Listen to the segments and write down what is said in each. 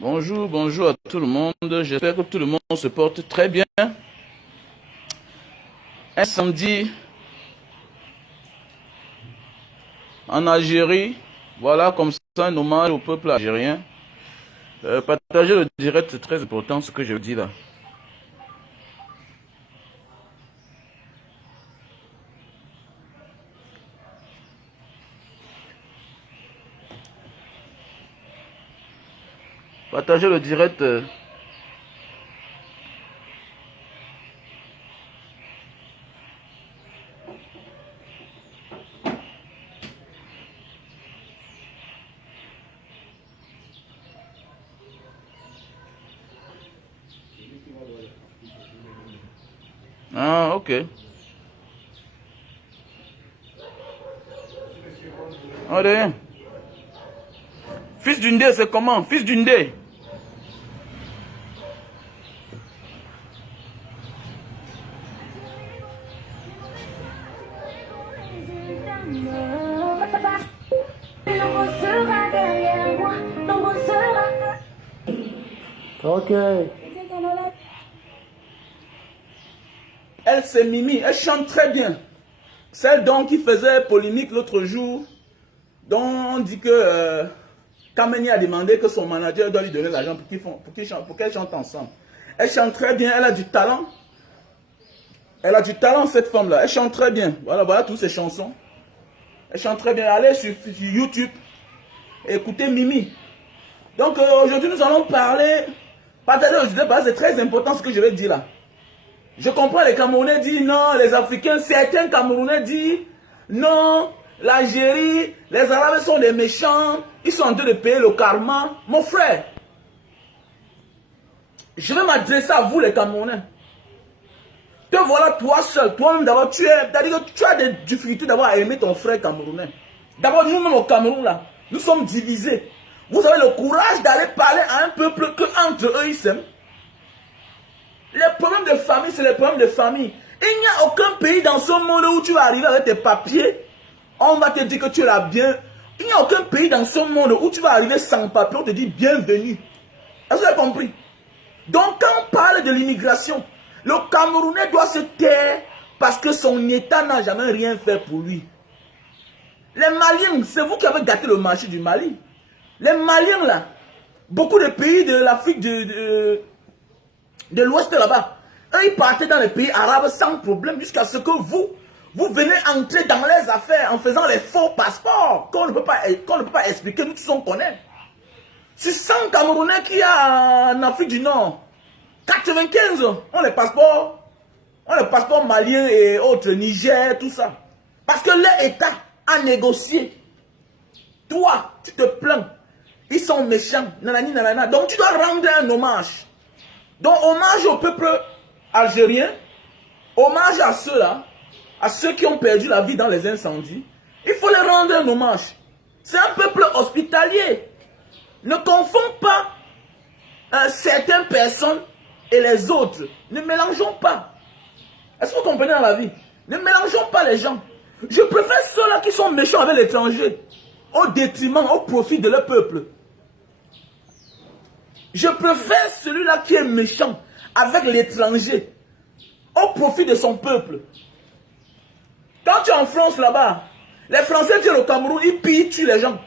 Bonjour, bonjour à tout le monde. J'espère que tout le monde se porte très bien. Un samedi en Algérie, voilà comme ça un hommage au peuple algérien. Partager le direct, c'est très important ce que je dis là. Partager le direct. Ah, ok. Allez. Fils d'une dé, c'est comment? Fils d'une dé. Ok. Elle, c'est Mimi. Elle chante très bien. Celle donc qui faisait polémique l'autre jour, dont on dit que Kameni a demandé que son manager doit lui donner l'argent pour qu'elle chante ensemble. Elle chante très bien, elle a du talent. Elle a du talent, cette femme-là. Elle chante très bien. Voilà, voilà toutes ses chansons. Elle chante très bien. Allez sur YouTube, écoutez Mimi. Donc aujourd'hui, nous allons partager le débat. C'est très important ce que je vais dire là. Je comprends, les Camerounais disent non, les Africains, certains Camerounais disent non, l'Algérie, les Arabes sont des méchants, ils sont en train de payer le karma. Mon frère, je vais m'adresser à vous les Camerounais. Te voilà toi seul, toi-même d'abord, tu as des difficultés d'avoir à aimer ton frère camerounais. D'abord, nous-mêmes au Cameroun là, nous sommes divisés. Vous avez le courage d'aller parler à un peuple que entre eux ils s'aiment. Les problèmes de famille, c'est les problèmes de famille. Il n'y a aucun pays dans ce monde où tu vas arriver avec tes papiers, on va te dire que tu es là bien. Il n'y a aucun pays dans ce monde où tu vas arriver sans papier, on te dit bienvenue. Est-ce que vous avez compris? Donc quand on parle de l'immigration, le Camerounais doit se taire parce que son État n'a jamais rien fait pour lui. Les Maliens, c'est vous qui avez gâté le marché du Mali. Les Maliens là, beaucoup de pays de l'Afrique de l'Ouest là-bas, eux ils partaient dans les pays arabes sans problème jusqu'à ce que vous venez entrer dans les affaires en faisant les faux passeports qu'on ne peut pas expliquer, nous tous on connaît. Sur 100 Camerounais qu'il y a en Afrique du Nord, 95 ont les passeports maliens et autres, Niger, tout ça. Parce que l'État a négocié. Toi, tu te plains. Ils sont méchants, nanani, nanana. Donc tu dois rendre un hommage. Donc hommage au peuple algérien, hommage à ceux-là, à ceux qui ont perdu la vie dans les incendies. Il faut leur rendre un hommage. C'est un peuple hospitalier. Ne confonds pas certaines personnes et les autres. Ne mélangeons pas. Est-ce que vous comprenez dans la vie? Ne mélangeons pas les gens. Je préfère ceux-là qui sont méchants avec l'étranger, au détriment, au profit de leur peuple. Je préfère celui-là qui est méchant avec l'étranger, au profit de son peuple. Quand tu es en France là-bas, les Français viennent au Cameroun, ils pillent, ils tuent les gens.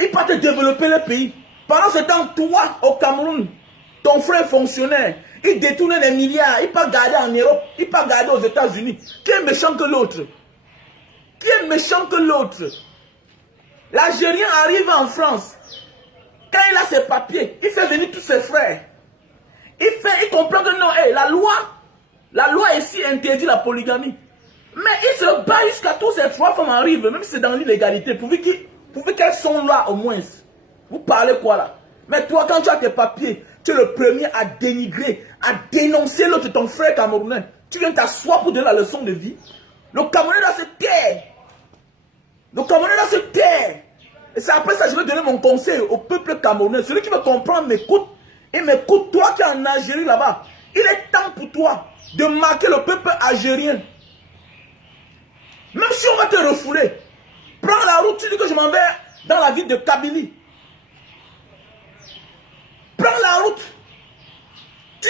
Ils partent développer le pays. Pendant ce temps, toi, au Cameroun, ton frère fonctionnaire, il détourne des milliards, il part garder en Europe, il part garder aux États-Unis. Qui est méchant que l'autre? Qui est méchant que l'autre? L'Algérien arrive en France. Quand il a ses papiers, il fait venir tous ses frères. Il comprend que non, hey, la loi ici interdit la polygamie. Mais il se bat jusqu'à tous ces trois femmes arrivent, même si c'est dans l'illégalité, pourvu qu'elles sont là au moins. Vous parlez quoi là? Mais toi, quand tu as tes papiers, tu es le premier à dénigrer, à dénoncer l'autre, ton frère camerounais. Tu viens t'asseoir pour donner la leçon de vie. Le Camerounais doit se taire. Le Camerounais doit se taire. Et c'est après ça que je vais donner mon conseil au peuple camerounais. Celui qui veut comprendre m'écoute. Et m'écoute, toi qui es en Algérie là-bas. Il est temps pour toi de marquer le peuple algérien. Même si on va te refouler, prends la route, tu dis que je m'en vais dans la ville de Kabylie.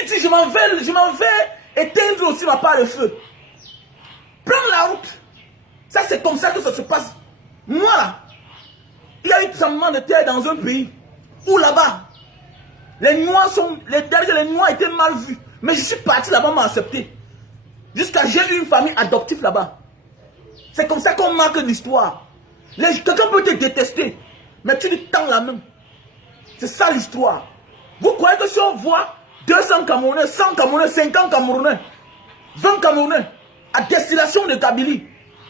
dit, je m'en vais éteindre aussi ma part de feu. Prends la route. Ça, c'est comme ça que ça se passe. Moi, là, il y a eu tremblement de terre dans un pays où là-bas, les Noirs étaient mal vus. Mais je suis parti là-bas m'accepter. Jusqu'à j'ai eu une famille adoptive là-bas. C'est comme ça qu'on marque l'histoire. Quelqu'un peut te détester, mais tu lui tends la main. C'est ça l'histoire. Vous croyez que si on voit 200 Camerounais, 100 Camerounais, 50 Camerounais, 20 Camerounais, à destination de Kabylie,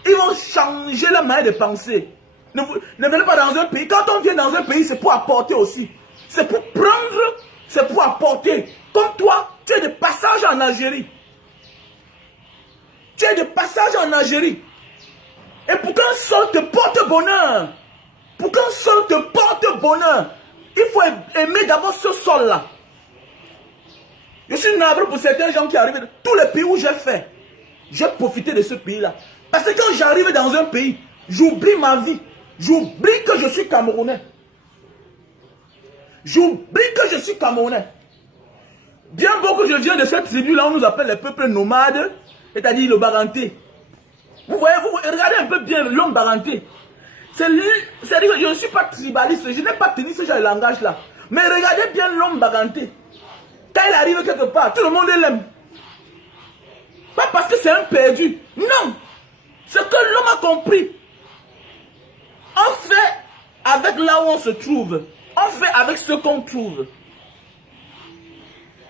ils vont changer la manière de penser. Ne venez pas dans un pays. Quand on vient dans un pays, c'est pour apporter aussi. C'est pour prendre, c'est pour apporter. Comme toi, tu es de passage en Algérie. Tu es de passage en Algérie. Et pour qu'un sol te porte bonheur, pour qu'un sol te porte bonheur, il faut aimer d'abord ce sol-là. Je suis navré pour certains gens qui arrivent de tous les pays où j'ai fait. J'ai profité de ce pays-là. Parce que quand j'arrive dans un pays, j'oublie ma vie. J'oublie que je suis Camerounais. J'oublie que je suis Camerounais. Bien beau que je viens de cette tribu-là, on nous appelle les peuples nomades, c'est-à-dire le Baranté. Vous voyez, vous regardez un peu bien l'homme Baranté. C'est-à-dire que je ne suis pas tribaliste, je n'ai pas tenu ce genre de langage-là. Mais regardez bien l'homme Baranté. Quand il arrive quelque part, tout le monde l'aime. Pas parce que c'est un perdu. Non. Ce que l'homme a compris. On fait avec là où on se trouve. On fait avec ce qu'on trouve.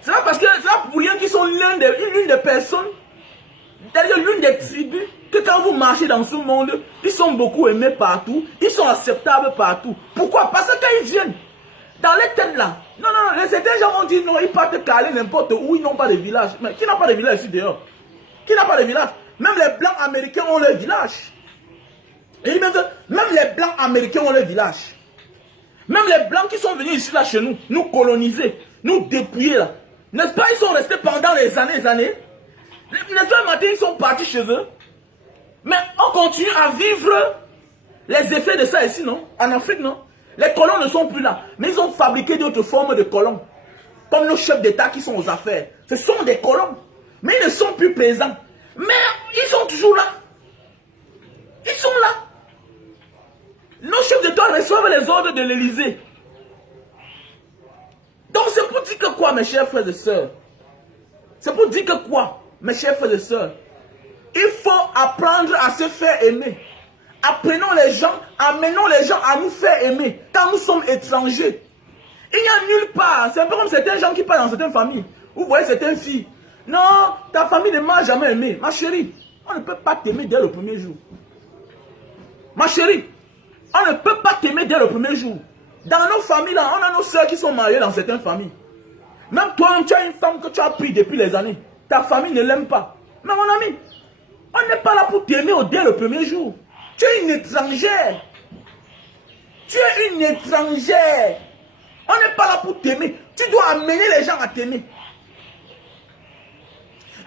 C'est pas parce que c'est pas pour rien qu'ils sont l'une des personnes, c'est-à-dire l'une des tribus, que quand vous marchez dans ce monde, ils sont beaucoup aimés partout, ils sont acceptables partout. Pourquoi? Parce que quand ils viennent, dans les têtes là, non, certains gens vont dire non, ils partent caler n'importe où, ils n'ont pas de village. Mais qui n'a pas de village ici dehors? Qui n'a pas de village? Même les blancs américains ont leur village. Et même les blancs américains ont leur village. Même les blancs qui sont venus ici là chez nous, nous coloniser, nous dépouiller là. N'est-ce pas, ils sont restés pendant les années. N'est-ce pas, matin, ils sont partis chez eux. Mais on continue à vivre les effets de ça ici, non? En Afrique, non? Les colons ne sont plus là. Mais ils ont fabriqué d'autres formes de colons. Comme nos chefs d'État qui sont aux affaires. Ce sont des colons. Mais ils ne sont plus présents. Mais ils sont toujours là. Ils sont là. Nos chefs d'État reçoivent les ordres de l'Élysée. Donc c'est pour dire que quoi, mes chers frères et sœurs? C'est pour dire que quoi, mes chers frères et sœurs? Il faut apprendre à se faire aimer. Apprenons les gens, amenons les gens à nous faire aimer quand nous sommes étrangers. Il n'y a nulle part. C'est un peu comme certains gens qui parlent dans certaines familles. Vous voyez certaines filles. Non, ta famille ne m'a jamais aimé. Ma chérie, on ne peut pas t'aimer dès le premier jour. Ma chérie, on ne peut pas t'aimer dès le premier jour. Dans nos familles, là, on a nos soeurs qui sont mariées dans certaines familles. Même toi, tu as une femme que tu as pris depuis les années. Ta famille ne l'aime pas. Mais mon ami, on n'est pas là pour t'aimer dès le premier jour. Tu es une étrangère. Tu es une étrangère. On n'est pas là pour t'aimer. Tu dois amener les gens à t'aimer.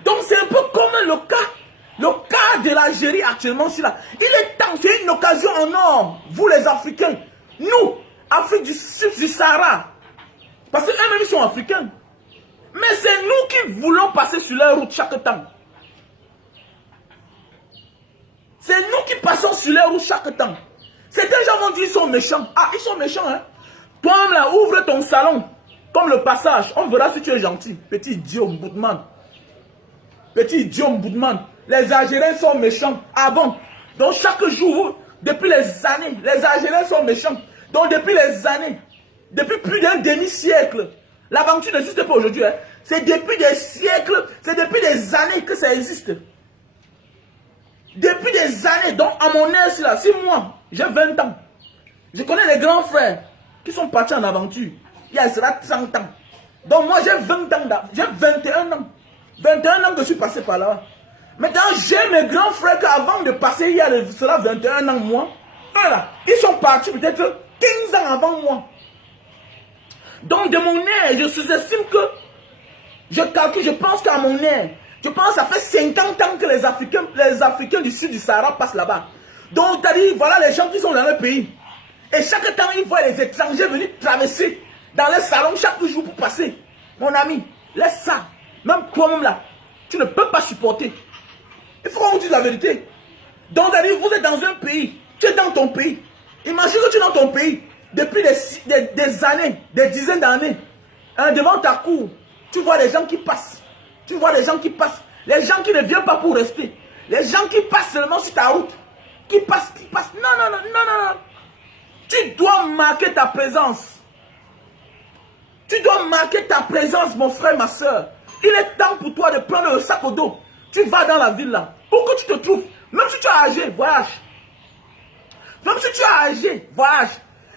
Donc c'est un peu comme le cas de l'Algérie actuellement. Là. Il est temps, c'est une occasion en or. Vous les Africains, nous, Afrique du Sud du Sahara. Parce qu'eux-mêmes ils sont africains. Mais c'est nous qui voulons passer sur leur route chaque temps. C'est nous qui passons sur leur route chaque temps. Certains gens vont dire qu'ils sont méchants. Ah, ils sont méchants, hein. Toi-même là, ouvre ton salon. Comme le passage. On verra si tu es gentil. Petit idiot Boudman. Petit idiot Boudman. Les Algériens sont méchants. Ah bon? Donc chaque jour, depuis les années, les Algériens sont méchants. Donc depuis les années, depuis plus d'un demi-siècle, l'aventure n'existe pas aujourd'hui. Hein. C'est depuis des siècles, c'est depuis des années que ça existe. Depuis des années, donc à mon âge là, si moi, j'ai 20 ans, je connais les grands frères qui sont partis en aventure. Il y a cela 30 ans. Donc moi j'ai 20 ans, j'ai 21 ans. 21 ans que je suis passé par là. Maintenant j'ai mes grands frères qu'avant de passer, il y a cela 21 ans moi. Voilà, ils sont partis peut-être 15 ans avant moi. Donc de mon âge, je sous-estime que, je calcule, je pense qu'à mon âge, je pense que ça fait 50 ans que les Africains du sud du Sahara passent là-bas. Donc, c'est-à-dire, voilà les gens qui sont dans le pays. Et chaque temps, ils voient les étrangers venir traverser dans les salons chaque jour pour passer. Mon ami, Laisse ça. Même toi-même là, tu ne peux pas supporter. Il faut qu'on vous dise la vérité. Donc, vous êtes dans un pays. Tu es dans ton pays. Imagine que tu es dans ton pays depuis des années, des dizaines d'années. Hein, devant ta cour, tu vois des gens qui passent. Tu vois des gens qui passent. Les gens qui ne viennent pas pour rester. Les gens qui passent seulement sur ta route. Qui passent. Non, non, non, non, non, non. Tu dois marquer ta présence. Tu dois marquer ta présence, mon frère, ma soeur. Il est temps pour toi de prendre le sac au dos. Tu vas dans la ville là. Où que tu te trouves. Même si tu es âgé, voyage. Même si tu es âgé, voyage.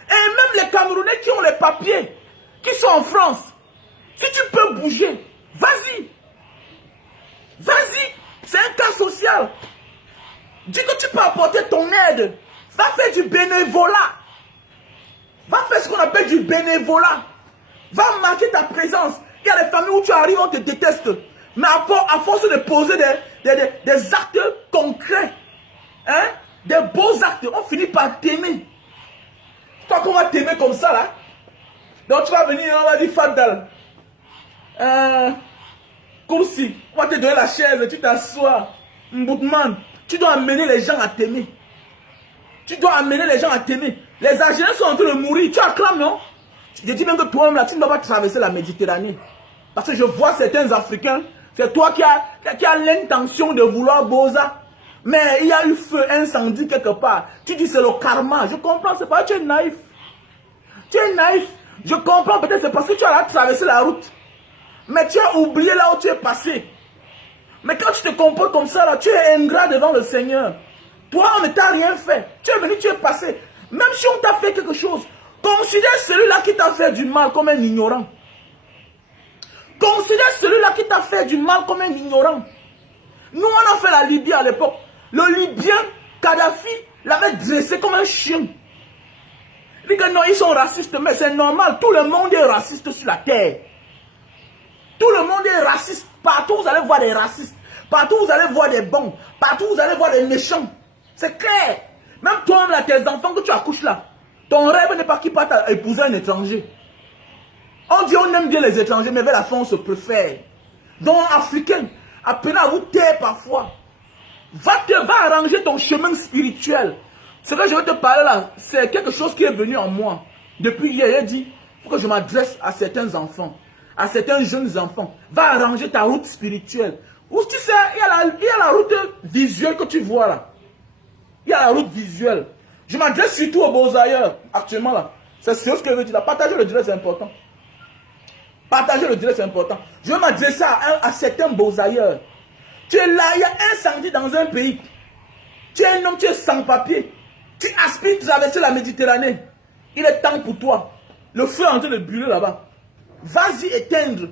Et même les Camerounais qui ont les papiers, qui sont en France, si tu peux bouger, vas-y. Vas-y. C'est un cas social. Dis que tu peux apporter ton aide. Va faire du bénévolat. Va faire ce qu'on appelle du bénévolat. Va marquer ta présence. Il y a des familles où tu arrives, on te déteste. Mais à force de poser des actes concrets, hein, des beaux actes, on finit par t'aimer. Toi qu'on va t'aimer comme ça là. Donc tu vas venir, on va dire Fadal. Koursi, on va te donner la chaise, tu t'assois. Mboutman, tu dois amener les gens à t'aimer. Tu dois amener les gens à t'aimer. Les Algériens sont en train de mourir. Tu acclames, non? Je dis même que toi-même là, tu ne dois pas traverser la Méditerranée. Parce que je vois certains Africains, c'est toi qui as l'intention de vouloir Boza. Mais il y a eu feu, incendie quelque part. Tu dis c'est le karma. Je comprends, c'est pas, tu es naïf. Tu es naïf. Je comprends, peut-être c'est parce que tu as traversé la route. Mais tu as oublié là où tu es passé. Mais quand tu te comportes comme ça, là, tu es ingrat devant le Seigneur. Toi, on ne t'a rien fait. Tu es venu, tu es passé. Même si on t'a fait quelque chose, considère celui-là qui t'a fait du mal comme un ignorant. Considère celui-là qui t'a fait du mal comme un ignorant. Nous, on a fait la Libye à l'époque. Le Libyen, Kadhafi, l'avait dressé comme un chien. Il dit que non, ils sont racistes, mais c'est normal. Tout le monde est raciste sur la terre. Tout le monde est raciste. Partout, vous allez voir des racistes. Partout, vous allez voir des bons. Partout, vous allez voir des méchants. C'est clair. Même toi, là, tes enfants que tu accouches là, ton rêve n'est pas qu'ils partent épouser un étranger. On dit on aime bien les étrangers, mais vers la fin, on se préfère. Donc, Africain, apprenez à vous taire parfois. Va arranger ton chemin spirituel. Ce que je vais te parler là, c'est quelque chose qui est venu en moi. Depuis hier, j'ai dit, il faut que je m'adresse à certains enfants, à certains jeunes enfants. Va arranger ta route spirituelle. Ou tu sais, il y a la route visuelle que tu vois là. Il y a la route visuelle. Je m'adresse surtout aux beaux-ailleurs, actuellement là. C'est ce que je veux dire là. Partager le direct, c'est important. Partager le direct, c'est important. Je vais m'adresser à certains beaux-ailleurs. Tu es là, il y a un incendie dans un pays. Tu es un homme, tu es sans papier. Tu aspires traverser la Méditerranée. Il est temps pour toi. Le feu est en train de brûler là-bas. Vas-y éteindre.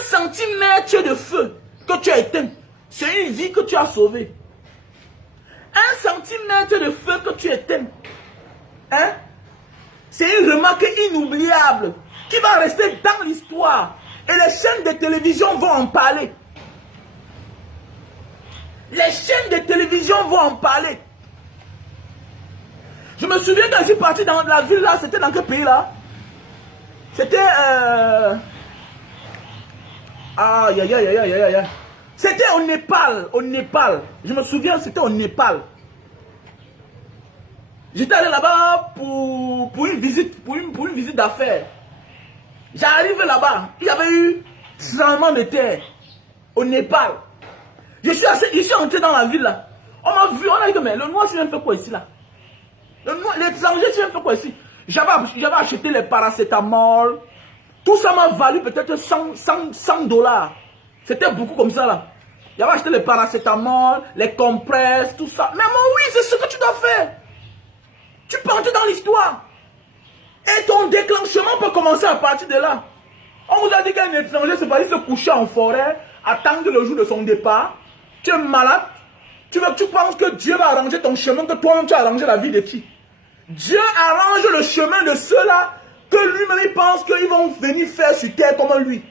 1 centimètre de feu que tu as éteint, c'est une vie que tu as sauvée. 1 centimètre de feu que tu éteins, hein? C'est une remarque inoubliable qui va rester dans l'histoire. Et les chaînes de télévision vont en parler. Les chaînes de télévision vont en parler. Je me souviens quand je suis parti dans la ville là, c'était dans quel pays là? C'était... Aïe, aïe, aïe, aïe, aïe, aïe. C'était au Népal, au Népal. Je me souviens, c'était au Népal. J'étais allé là-bas pour une visite, pour une visite d'affaires. J'arrive là-bas, il y avait eu tremblement de terre au Népal. Je suis entré dans la ville là. On m'a vu, on a dit que mais le noir, tu viens faire quoi ici là? L'étranger, tu viens faire quoi ici? J'avais acheté les paracétamol. Tout ça m'a valu peut-être 100 dollars. C'était beaucoup comme ça là. J'avais acheté les paracétamol, les compresses, tout ça. Mais moi, oui, c'est ce que tu dois faire. Tu peux entrer dans l'histoire. Et ton déclenchement peut commencer à partir de là. On vous a dit qu'un étranger, c'est pas dit se coucher en forêt, attendre le jour de son départ. Tu es malade. Tu penses que Dieu va arranger ton chemin, que toi-même tu as arrangé la vie de qui? Dieu arrange le chemin de ceux-là que lui-même pense qu'ils vont venir faire sur terre comme lui.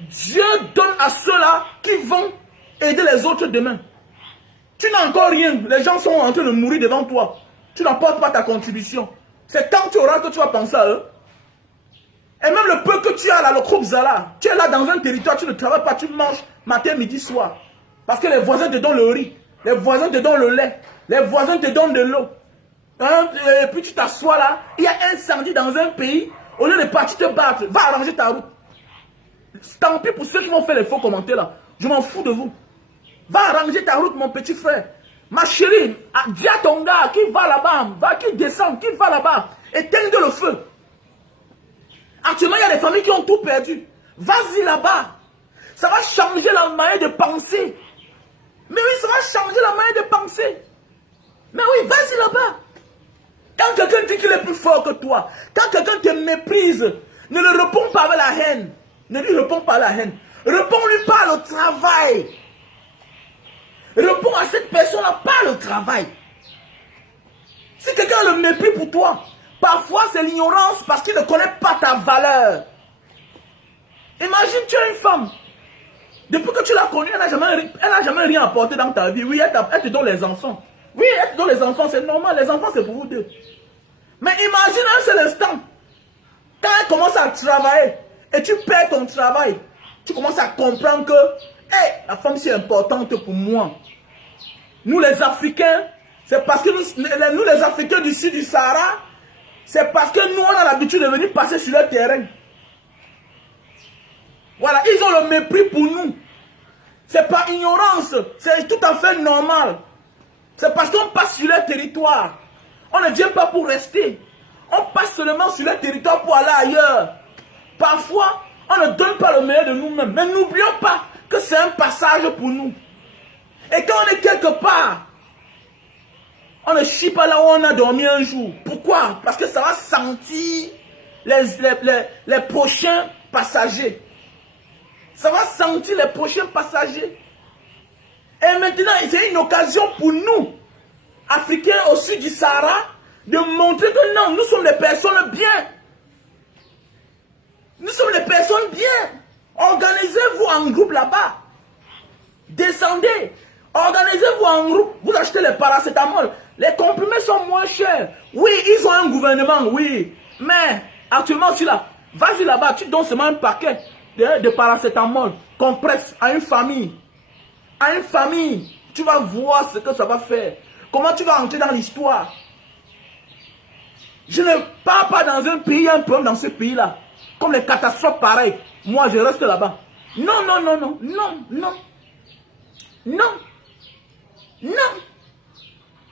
Dieu donne à ceux-là qui vont aider les autres demain. Tu n'as encore rien. Les gens sont en train de mourir devant toi. Tu n'apportes pas ta contribution. C'est quand tu auras que tu vas penser à eux. Et même le peu que tu as là, le groupe Zala, tu es là dans un territoire, tu ne travailles pas, tu manges matin, midi, soir. Parce que les voisins te donnent le riz, les voisins te donnent le lait, les voisins te donnent de l'eau. Hein, et puis tu t'assois là, il y a un incendie dans un pays, au lieu de partir te battre, va arranger ta route. Tant pis pour ceux qui vont faire les faux commentaires là, je m'en fous de vous. Va arranger ta route, mon petit frère. Ma chérie, dis à ton gars qui va là-bas, qui descend, qui va là-bas, éteigne le feu. Actuellement, il y a des familles qui ont tout perdu. Vas-y là-bas. Ça va changer la manière de penser. Mais oui, ça va changer la manière de penser. Mais oui, vas-y là-bas. Quand quelqu'un dit qu'il est plus fort que toi, quand quelqu'un te méprise, ne le réponds pas avec la haine. Ne lui réponds pas la haine. Réponds-lui par le travail. Réponds à cette personne-là par le travail. Si quelqu'un a le mépris pour toi, parfois c'est l'ignorance parce qu'il ne connaît pas ta valeur. Imagine, tu es une femme. Depuis que tu l'as connue, elle n'a jamais rien apporté dans ta vie. Oui, elle te donne les enfants. Oui, elle te donne les enfants, c'est normal. Les enfants, c'est pour vous deux. Mais imagine un seul instant. Quand elle commence à travailler et tu perds ton travail, tu commences à comprendre que hey, la femme c'est importante pour moi. Nous les Africains, c'est parce que nous les Africains du sud du Sahara, c'est parce que nous on a l'habitude de venir passer sur le terrain. Voilà, ils ont le mépris pour nous. C'est pas ignorance, c'est tout à fait normal. C'est parce qu'on passe sur leur territoire. On ne vient pas pour rester. On passe seulement sur leur territoire pour aller ailleurs. Parfois, on ne donne pas le meilleur de nous-mêmes. Mais n'oublions pas que c'est un passage pour nous. Et quand on est quelque part, on ne chie pas là où on a dormi un jour. Pourquoi? Parce que ça va sentir les prochains passagers. Ça va sentir les prochains passagers. Et maintenant, c'est une occasion pour nous, Africains au sud du Sahara, de montrer que non, nous sommes des personnes bien. Nous sommes des personnes bien. Organisez-vous en groupe là-bas. Descendez. Organisez-vous en groupe. Vous achetez les paracétamol. Les comprimés sont moins chers. Oui, ils ont un gouvernement, oui. Mais actuellement, vas-y là-bas, tu donnes seulement un paquet de paracétamol compresse à une famille. À une famille. Tu vas voir ce que ça va faire. Comment tu vas entrer dans l'histoire. Je ne pars pas dans un pays, un problème dans ce pays-là. Comme les catastrophes pareilles. Moi, je reste là-bas. Non, non, non, non, non, non. Non. Non.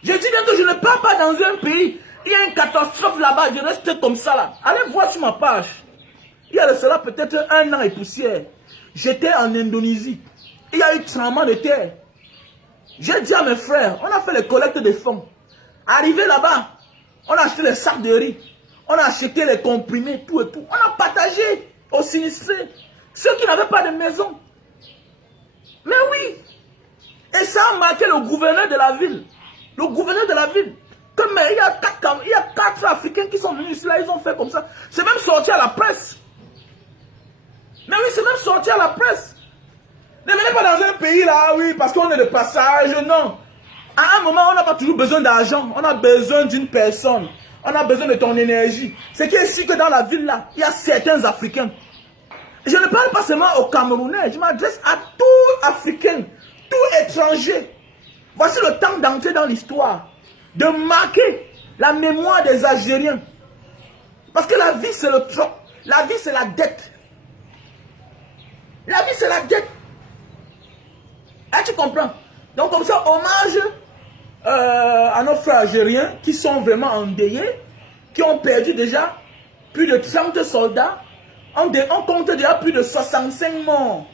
Je dis bien que je ne pars pas dans un pays. Il y a une catastrophe là-bas. Je reste comme ça là. Allez voir sur ma page. Il y a de cela peut-être 1 an et poussière. J'étais en Indonésie. Il y a eu tremblement de terre. J'ai dit à mes frères, on a fait les collectes de fonds. Arrivé là-bas, on a acheté les sacs de riz. On a acheté les comprimés, tout et tout. On a partagé aux sinistrés. Ceux qui n'avaient pas de maison. Mais oui. Et ça a marqué le gouverneur de la ville. Le gouverneur de la ville. Comme il y a 4 Africains qui sont venus ici, là, ils ont fait comme ça. C'est même sorti à la presse. Mais oui, c'est même sorti à la presse. Ne venez pas dans un pays là, oui, parce qu'on est de passage, non. À un moment, on n'a pas toujours besoin d'argent. On a besoin d'une personne. On a besoin de ton énergie. C'est qu'ici que dans la ville là, il y a certains Africains. Et je ne parle pas seulement aux Camerounais. Je m'adresse à tout Africain, tout étranger. Voici le temps d'entrer dans l'histoire. De marquer la mémoire des Algériens. Parce que la vie, c'est le trop. La vie, c'est la dette. La vie, c'est la dette. Ah, tu comprends? Donc, comme ça, hommage à nos frères algériens qui sont vraiment endeuillés, qui ont perdu déjà plus de 30 soldats. On compte déjà plus de 65 morts.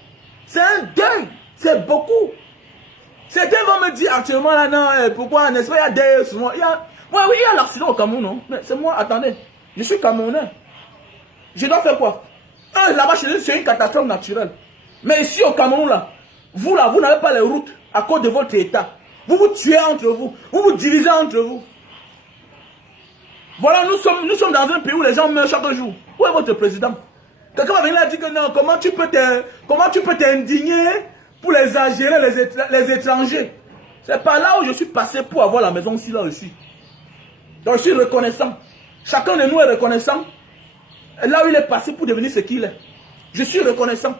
C'est un deuil. C'est beaucoup. Certains vont me dire actuellement, là, non, pourquoi, n'est-ce pas, il y a des souvent. Oui, il y a l'accident au Cameroun, non? Mais c'est moi, attendez. Je suis Camerounais. Je dois faire quoi? Là-bas, chez eux, c'est une catastrophe naturelle. Mais ici, au Cameroun, là, vous n'avez pas les routes à cause de votre État. Vous vous tuez entre vous. Vous vous divisez entre vous. Voilà, nous sommes dans un pays où les gens meurent chaque jour. Où est votre président? Quelqu'un va venir là dire que non, comment tu peux t'indigner pour les Algériens, les étrangers? C'est par là où je suis passé pour avoir la maison ici, là aussi. Donc je suis reconnaissant. Chacun de nous est reconnaissant. là où il est passé pour devenir ce qu'il est. Je suis reconnaissant.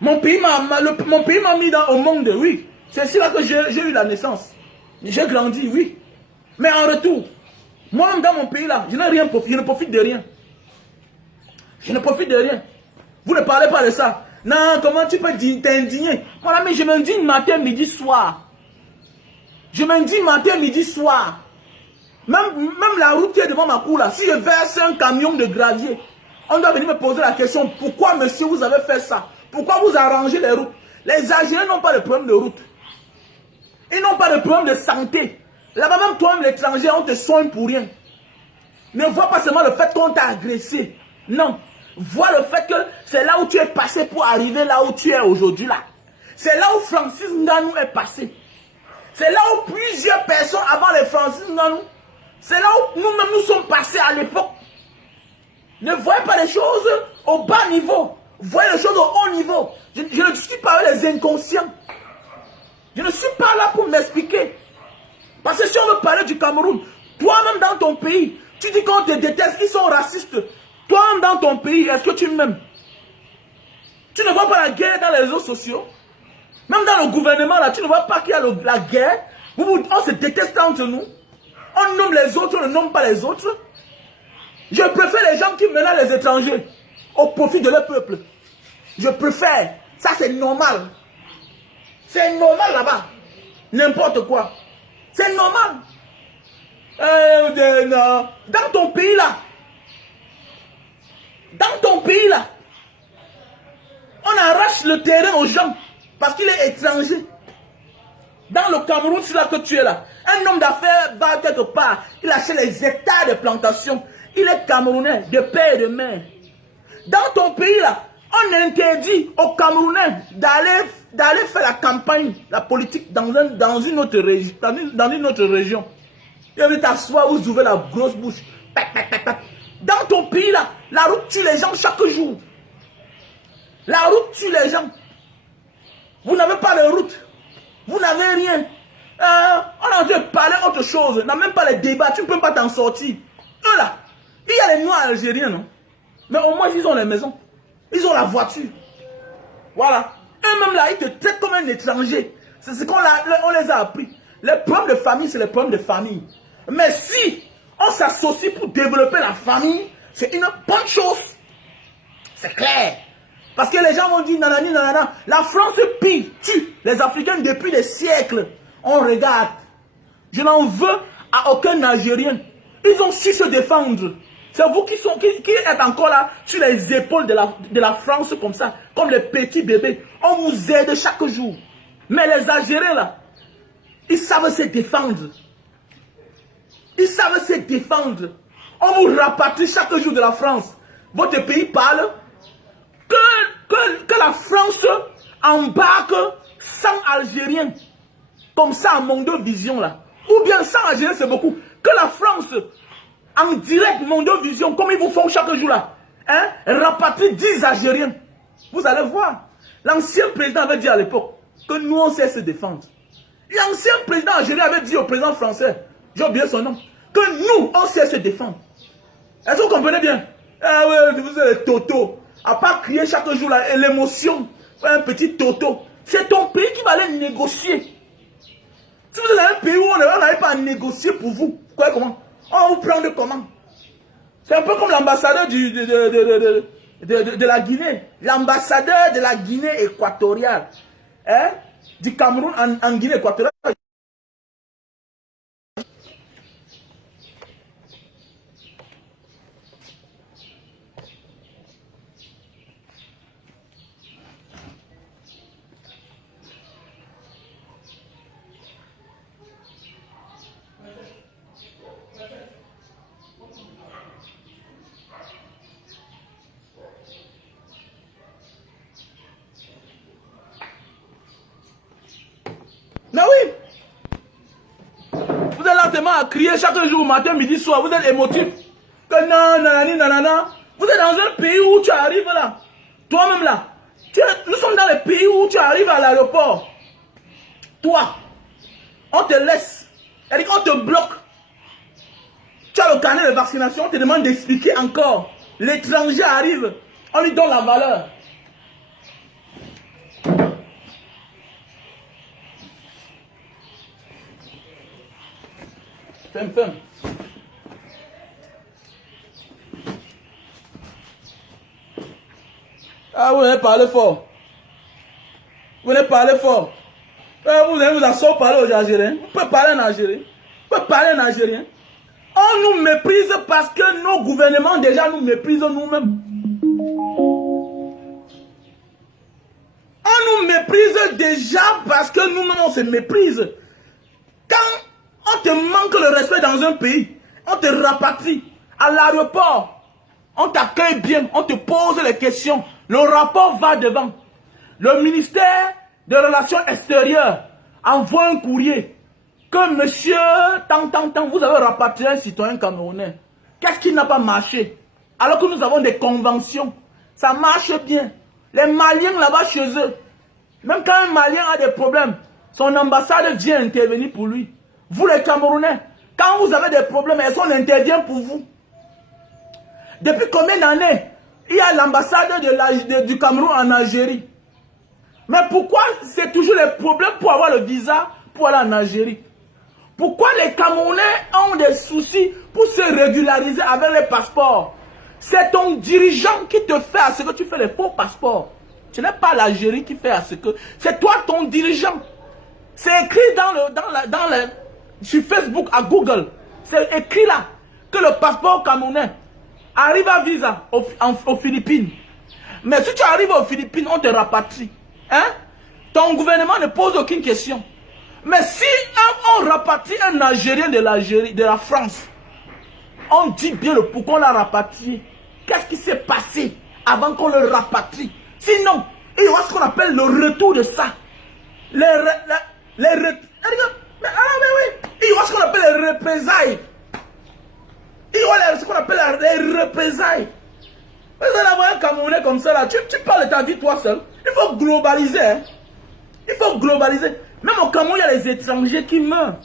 Mon pays m'a mis au monde, oui. C'est là que j'ai eu la naissance. J'ai grandi, oui. Mais en retour, moi-même dans mon pays là, je n'ai rien profité, je ne profite de rien. Je ne profite de rien. Vous ne parlez pas de ça. Non, comment tu peux t'indigner? Mon ami, je m'indigne matin, midi, soir. Je m'indigne matin, midi, soir. Même la route qui est devant ma cour là, si je verse un camion de gravier, on doit venir me poser la question, pourquoi monsieur vous avez fait ça? Pourquoi vous arrangez les routes? Les Algériens n'ont pas de problème de route. Ils n'ont pas de problème de santé. Là-bas même toi-même l'étranger, on te soigne pour rien. Ne vois pas seulement le fait qu'on t'a agressé. Non. Vois le fait que c'est là où tu es passé pour arriver là où tu es aujourd'hui là. C'est là où Francis Ngannou est passé. C'est là où plusieurs personnes avant les Francis Ngannou, c'est là où nous-mêmes nous sommes passés à l'époque. Ne voyez pas les choses au bas niveau. Voyez les choses au haut niveau. Je ne discute pas avec les inconscients. Je ne suis pas là pour m'expliquer. Parce que si on veut parler du Cameroun, toi-même dans ton pays, tu dis qu'on te déteste, ils sont racistes. Toi-même dans ton pays, est-ce que tu m'aimes? Tu ne vois pas la guerre dans les réseaux sociaux? Même dans le gouvernement, là, tu ne vois pas qu'il y a la guerre? On se déteste entre nous. On nomme les autres, on ne nomme pas les autres. Je préfère les gens qui menacent les étrangers au profit de leur peuple. Je préfère. Ça, c'est normal. C'est normal là-bas. N'importe quoi. C'est normal. Dans ton pays là. Dans ton pays là. On arrache le terrain aux gens parce qu'il est étranger. Dans le Cameroun, c'est là que tu es là. Un homme d'affaires va quelque part. Il achète les hectares de plantations. Il est Camerounais, de père et de mère. Dans ton pays là, on interdit aux Camerounais d'aller faire la campagne, la politique dans une autre région. Il veut t'asseoir, vous ouvrez la grosse bouche. Dans ton pays là, la route tue les gens chaque jour. La route tue les gens. Vous n'avez pas de route. Vous n'avez rien. On a envie de parler autre chose. On n'a même pas les débats. Tu ne peux pas t'en sortir. Eux là, il y a les Noirs algériens, non? Mais au moins, ils ont les maisons. Ils ont la voiture. Voilà. Eux-mêmes là, ils te traitent comme un étranger. C'est ce qu'on les a appris. Les problèmes de famille, c'est les problèmes de famille. Mais si on s'associe pour développer la famille, c'est une bonne chose. C'est clair. Parce que les gens vont dire nanani nanana. La France tue les Africains depuis des siècles. On regarde. Je n'en veux à aucun Algérien. Ils ont su se défendre. C'est vous qui êtes encore là sur les épaules de la France comme ça. Comme les petits bébés. On vous aide chaque jour. Mais les Algériens là, ils savent se défendre. Ils savent se défendre. On vous rapatrie chaque jour de la France. Votre pays parle. Que la France embarque 100 Algériens. Comme ça, en Mondo Vision là. Ou bien 100 Algériens, c'est beaucoup. Que la France, en direct, Mondo Vision, comme ils vous font chaque jour là, hein, rapatrie 10 Algériens. Vous allez voir. L'ancien président avait dit à l'époque que nous, on sait se défendre. L'ancien président algérien avait dit au président français, j'ai oublié son nom, que nous, on sait se défendre. Est-ce que vous comprenez bien? Ah ouais, vous êtes les totos. À part crier chaque jour là, l'émotion, un petit toto. C'est ton pays qui va aller négocier. Si vous êtes dans un pays où on n'arrive pas à négocier pour vous, quoi, comment? On va vous prendre comment? C'est un peu comme l'ambassadeur de la Guinée. L'ambassadeur de la Guinée équatoriale. Hein? Du Cameroun en Guinée équatoriale. Mais oui! Vous êtes là tellement à crier chaque jour, matin, midi, soir. Vous êtes émotif. Que non, nanani, nanana. Vous êtes dans un pays où tu arrives là. Toi-même là. Nous sommes dans les pays où tu arrives à l'aéroport. Toi, on te laisse. C'est-à-dire qu'on te bloque. Tu as le carnet de vaccination, on te demande d'expliquer encore. l'étranger arrive, on lui donne la valeur. Ferme. Ah, vous venez parler fort. Vous venez parler fort. Vous venez vous asseoir parler aux Algériens. Vous pouvez parler en Algérien. Vous pouvez parler en Algérien. On nous méprise parce que nos gouvernements déjà nous méprisent nous-mêmes. On nous méprise déjà parce que nous-mêmes on se méprise. Quand on te manque le respect dans un pays, on te rapatrie à l'aéroport, on t'accueille bien, on te pose les questions, le rapport va devant. Le ministère des Relations Extérieures envoie un courrier que monsieur, tant, vous avez rapatrié un citoyen camerounais. Qu'est-ce qui n'a pas marché? Alors que nous avons des conventions, ça marche bien. Les Maliens là-bas chez eux, même quand un Malien a des problèmes, son ambassade vient intervenir pour lui. Vous les Camerounais, quand vous avez des problèmes, est-ce qu'on intervient pour vous? Depuis combien d'années il y a l'ambassade du Cameroun en Algérie? Mais pourquoi c'est toujours les problèmes pour avoir le visa pour aller en Algérie? Pourquoi les Camerounais ont des soucis pour se régulariser avec les passeports? C'est ton dirigeant qui te fait à ce que tu fais les faux passeports. Ce n'est pas l'Algérie qui fait à ce que... C'est toi ton dirigeant. C'est écrit sur Facebook, à Google. C'est écrit là que le passeport camerounais arrive à visa aux Philippines. Mais si tu arrives aux Philippines, on te rapatrie. Hein? Ton gouvernement ne pose aucune question. Mais si on rapatrie un Algérien de la France, on dit bien le pourquoi on l'a rapatrié. Qu'est-ce qui s'est passé avant qu'on le rapatrie? Sinon, il y aura ce qu'on appelle le retour de ça. Il y aura ce qu'on appelle les représailles. Il y aura ce qu'on appelle les représailles. Vous allez avoir un Camerounais comme ça là. Tu parles de ta vie toi seul. Il faut globaliser. Hein? Il faut globaliser. Même au Cameroun, il y a les étrangers qui meurent.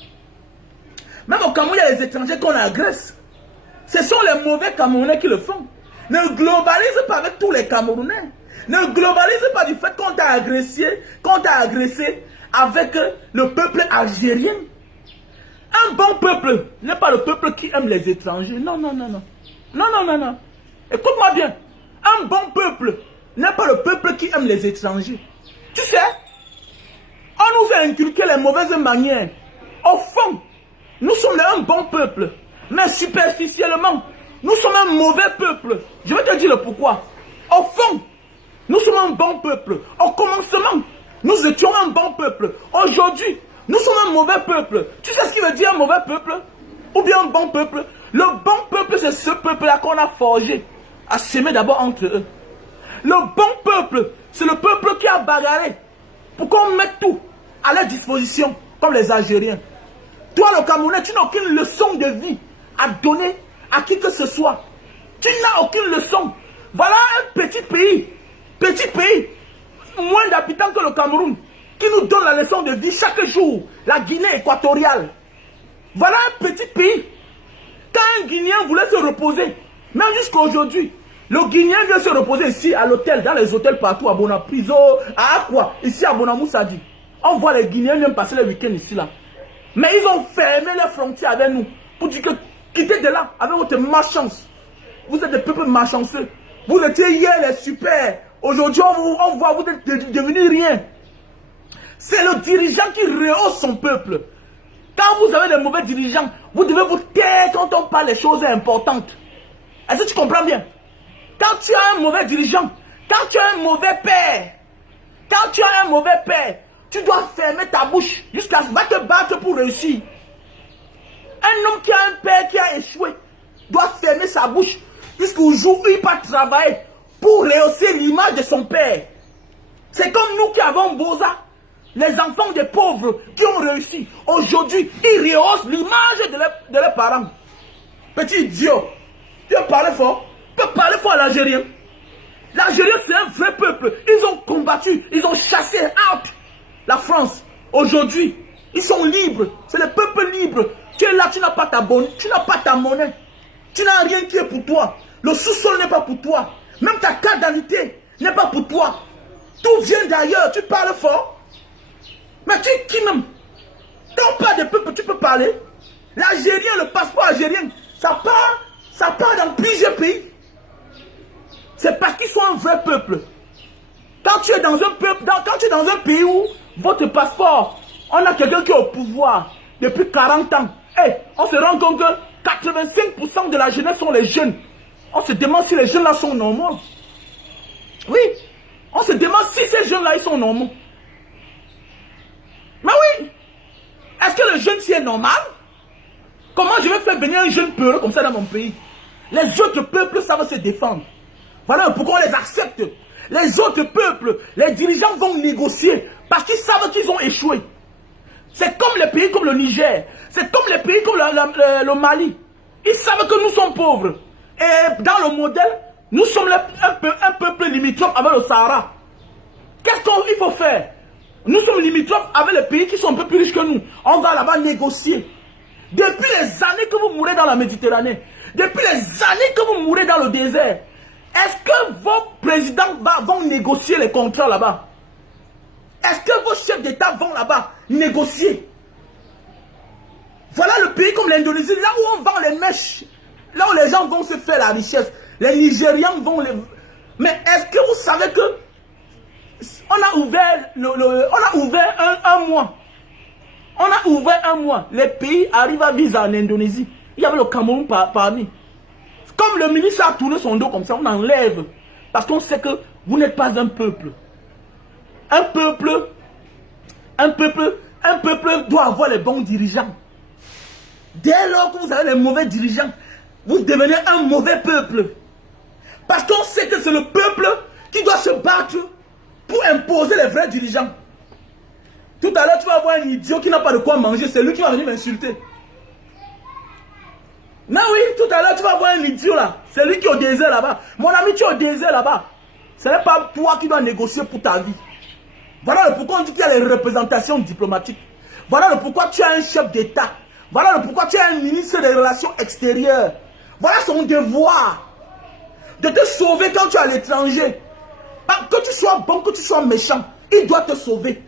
Même au Cameroun, il y a les étrangers qu'on agresse. Ce sont les mauvais Camerounais qui le font. Ne globalise pas avec tous les Camerounais. Ne globalise pas du fait qu'on t'a agressé avec le peuple algérien. Un bon peuple n'est pas le peuple qui aime les étrangers. Non. Écoute-moi bien. Un bon peuple n'est pas le peuple qui aime les étrangers. Tu sais, on nous a inculqué les mauvaises manières. Au fond, nous sommes un bon peuple. Mais superficiellement, nous sommes un mauvais peuple. Je vais te dire le pourquoi. Au fond, nous sommes un bon peuple. Au commencement, nous étions un bon peuple. Aujourd'hui, nous sommes un mauvais peuple. Tu sais ce qui veut dire un mauvais peuple? Ou bien un bon peuple? Le bon peuple, c'est ce peuple-là qu'on a forgé, à s'aimer d'abord entre eux. Le bon peuple, c'est le peuple qui a bagarré pour qu'on mette tout à leur disposition, comme les Algériens. Toi, le Camerounais, tu n'as aucune leçon de vie à donner à qui que ce soit. Tu n'as aucune leçon. Voilà un petit pays, moins d'habitants que le Cameroun, qui nous donne la leçon de vie chaque jour. La Guinée équatoriale. Voilà un petit pays. Quand un Guinéen voulait se reposer, même jusqu'à aujourd'hui, le Guinéen vient se reposer ici à l'hôtel, dans les hôtels partout, à Bonapriso, à Aqua, ici à Bonamoussadi. On voit les Guinéens viennent passer le week-end ici là. Mais ils ont fermé les frontières avec nous pour dire que quittez de là avec votre malchance. Vous êtes des peuples malchanceux. Vous étiez hier les super. Aujourd'hui on voit vous êtes devenus rien. C'est le dirigeant qui rehausse son peuple. Quand vous avez des mauvais dirigeants, vous devez vous taire quand on parle des choses importantes. Est-ce que tu comprends bien? Quand tu as un mauvais dirigeant, quand tu as un mauvais père, tu dois fermer ta bouche jusqu'à ce que tu te battre pour réussir. Un homme qui a un père qui a échoué doit fermer sa bouche jusqu'au jour où il va travailler pour rehausser l'image de son père. C'est comme nous qui avons Boza, les enfants des pauvres qui ont réussi. Aujourd'hui, ils rehaussent l'image de leurs parents. Petit idiot, tu peux parler fort, à l'Algérien. L'Algérien, c'est un vrai peuple. Ils ont combattu, ils ont chassé out la France. Aujourd'hui, ils sont libres. C'est le peuple libre. Tu es là, tu n'as pas ta monnaie. Tu n'as rien qui est pour toi. Le sous-sol n'est pas pour toi. Même ta carte d'identité n'est pas pour toi. Tout vient d'ailleurs. Tu parles fort. Mais tu es qui même? Dans pas de peuple, tu peux parler. L'Algérien, le passeport algérien, ça part dans plusieurs pays. C'est parce qu'ils sont un vrai peuple. Quand tu es dans un peuple, quand tu es dans un pays où votre passeport, on a quelqu'un qui est au pouvoir depuis 40 ans, et on se rend compte que 85% de la jeunesse sont les jeunes. On se demande si les jeunes là sont normaux. Oui, on se demande si ces jeunes là ils sont normaux. Mais oui, est-ce que le jeune, si est normal? Comment je vais faire venir un jeune peureux comme ça dans mon pays? Les autres peuples savent se défendre. Voilà pourquoi on les accepte. Les autres peuples, les dirigeants vont négocier parce qu'ils savent qu'ils ont échoué. C'est comme les pays comme le Niger, c'est comme les pays comme le Mali. Ils savent que nous sommes pauvres. Et dans le modèle, nous sommes un peuple limitrophe avec le Sahara. Qu'est-ce qu'il faut faire? Nous sommes limitrophes avec les pays qui sont un peu plus riches que nous. On va là-bas négocier. Depuis les années que vous mourrez dans la Méditerranée, depuis les années que vous mourrez dans le désert, est-ce que vos présidents vont négocier les contrats là-bas? Est-ce que vos chefs d'État vont là-bas négocier? Voilà le pays comme l'Indonésie, là où on vend les mèches, là où les gens vont se faire la richesse. Les Nigérians vont les... Mais est-ce que vous savez que on a ouvert, un mois. On a ouvert un mois. Les pays arrivent à visa en Indonésie. Il y avait le Cameroun parmi. Comme le ministre a tourné son dos comme ça, on enlève. Parce qu'on sait que vous n'êtes pas un peuple. Un peuple doit avoir les bons dirigeants. Dès lors que vous avez les mauvais dirigeants, vous devenez un mauvais peuple. Parce qu'on sait que c'est le peuple qui doit se battre pour imposer les vrais dirigeants. Tout à l'heure, tu vas voir un idiot qui n'a pas de quoi manger. C'est lui qui va venir m'insulter. Mais oui, tout à l'heure, tu vas voir un idiot là. C'est lui qui est au désert là-bas. Mon ami, tu es au désert là-bas. Ce n'est pas toi qui dois négocier pour ta vie. Voilà le pourquoi on dit qu'il y a les représentations diplomatiques. Voilà le pourquoi tu as un chef d'État. Voilà le pourquoi tu as un ministre des Relations extérieures. Voilà son devoir. De te sauver quand tu es à l'étranger. Que tu sois bon, que tu sois méchant, il doit te sauver.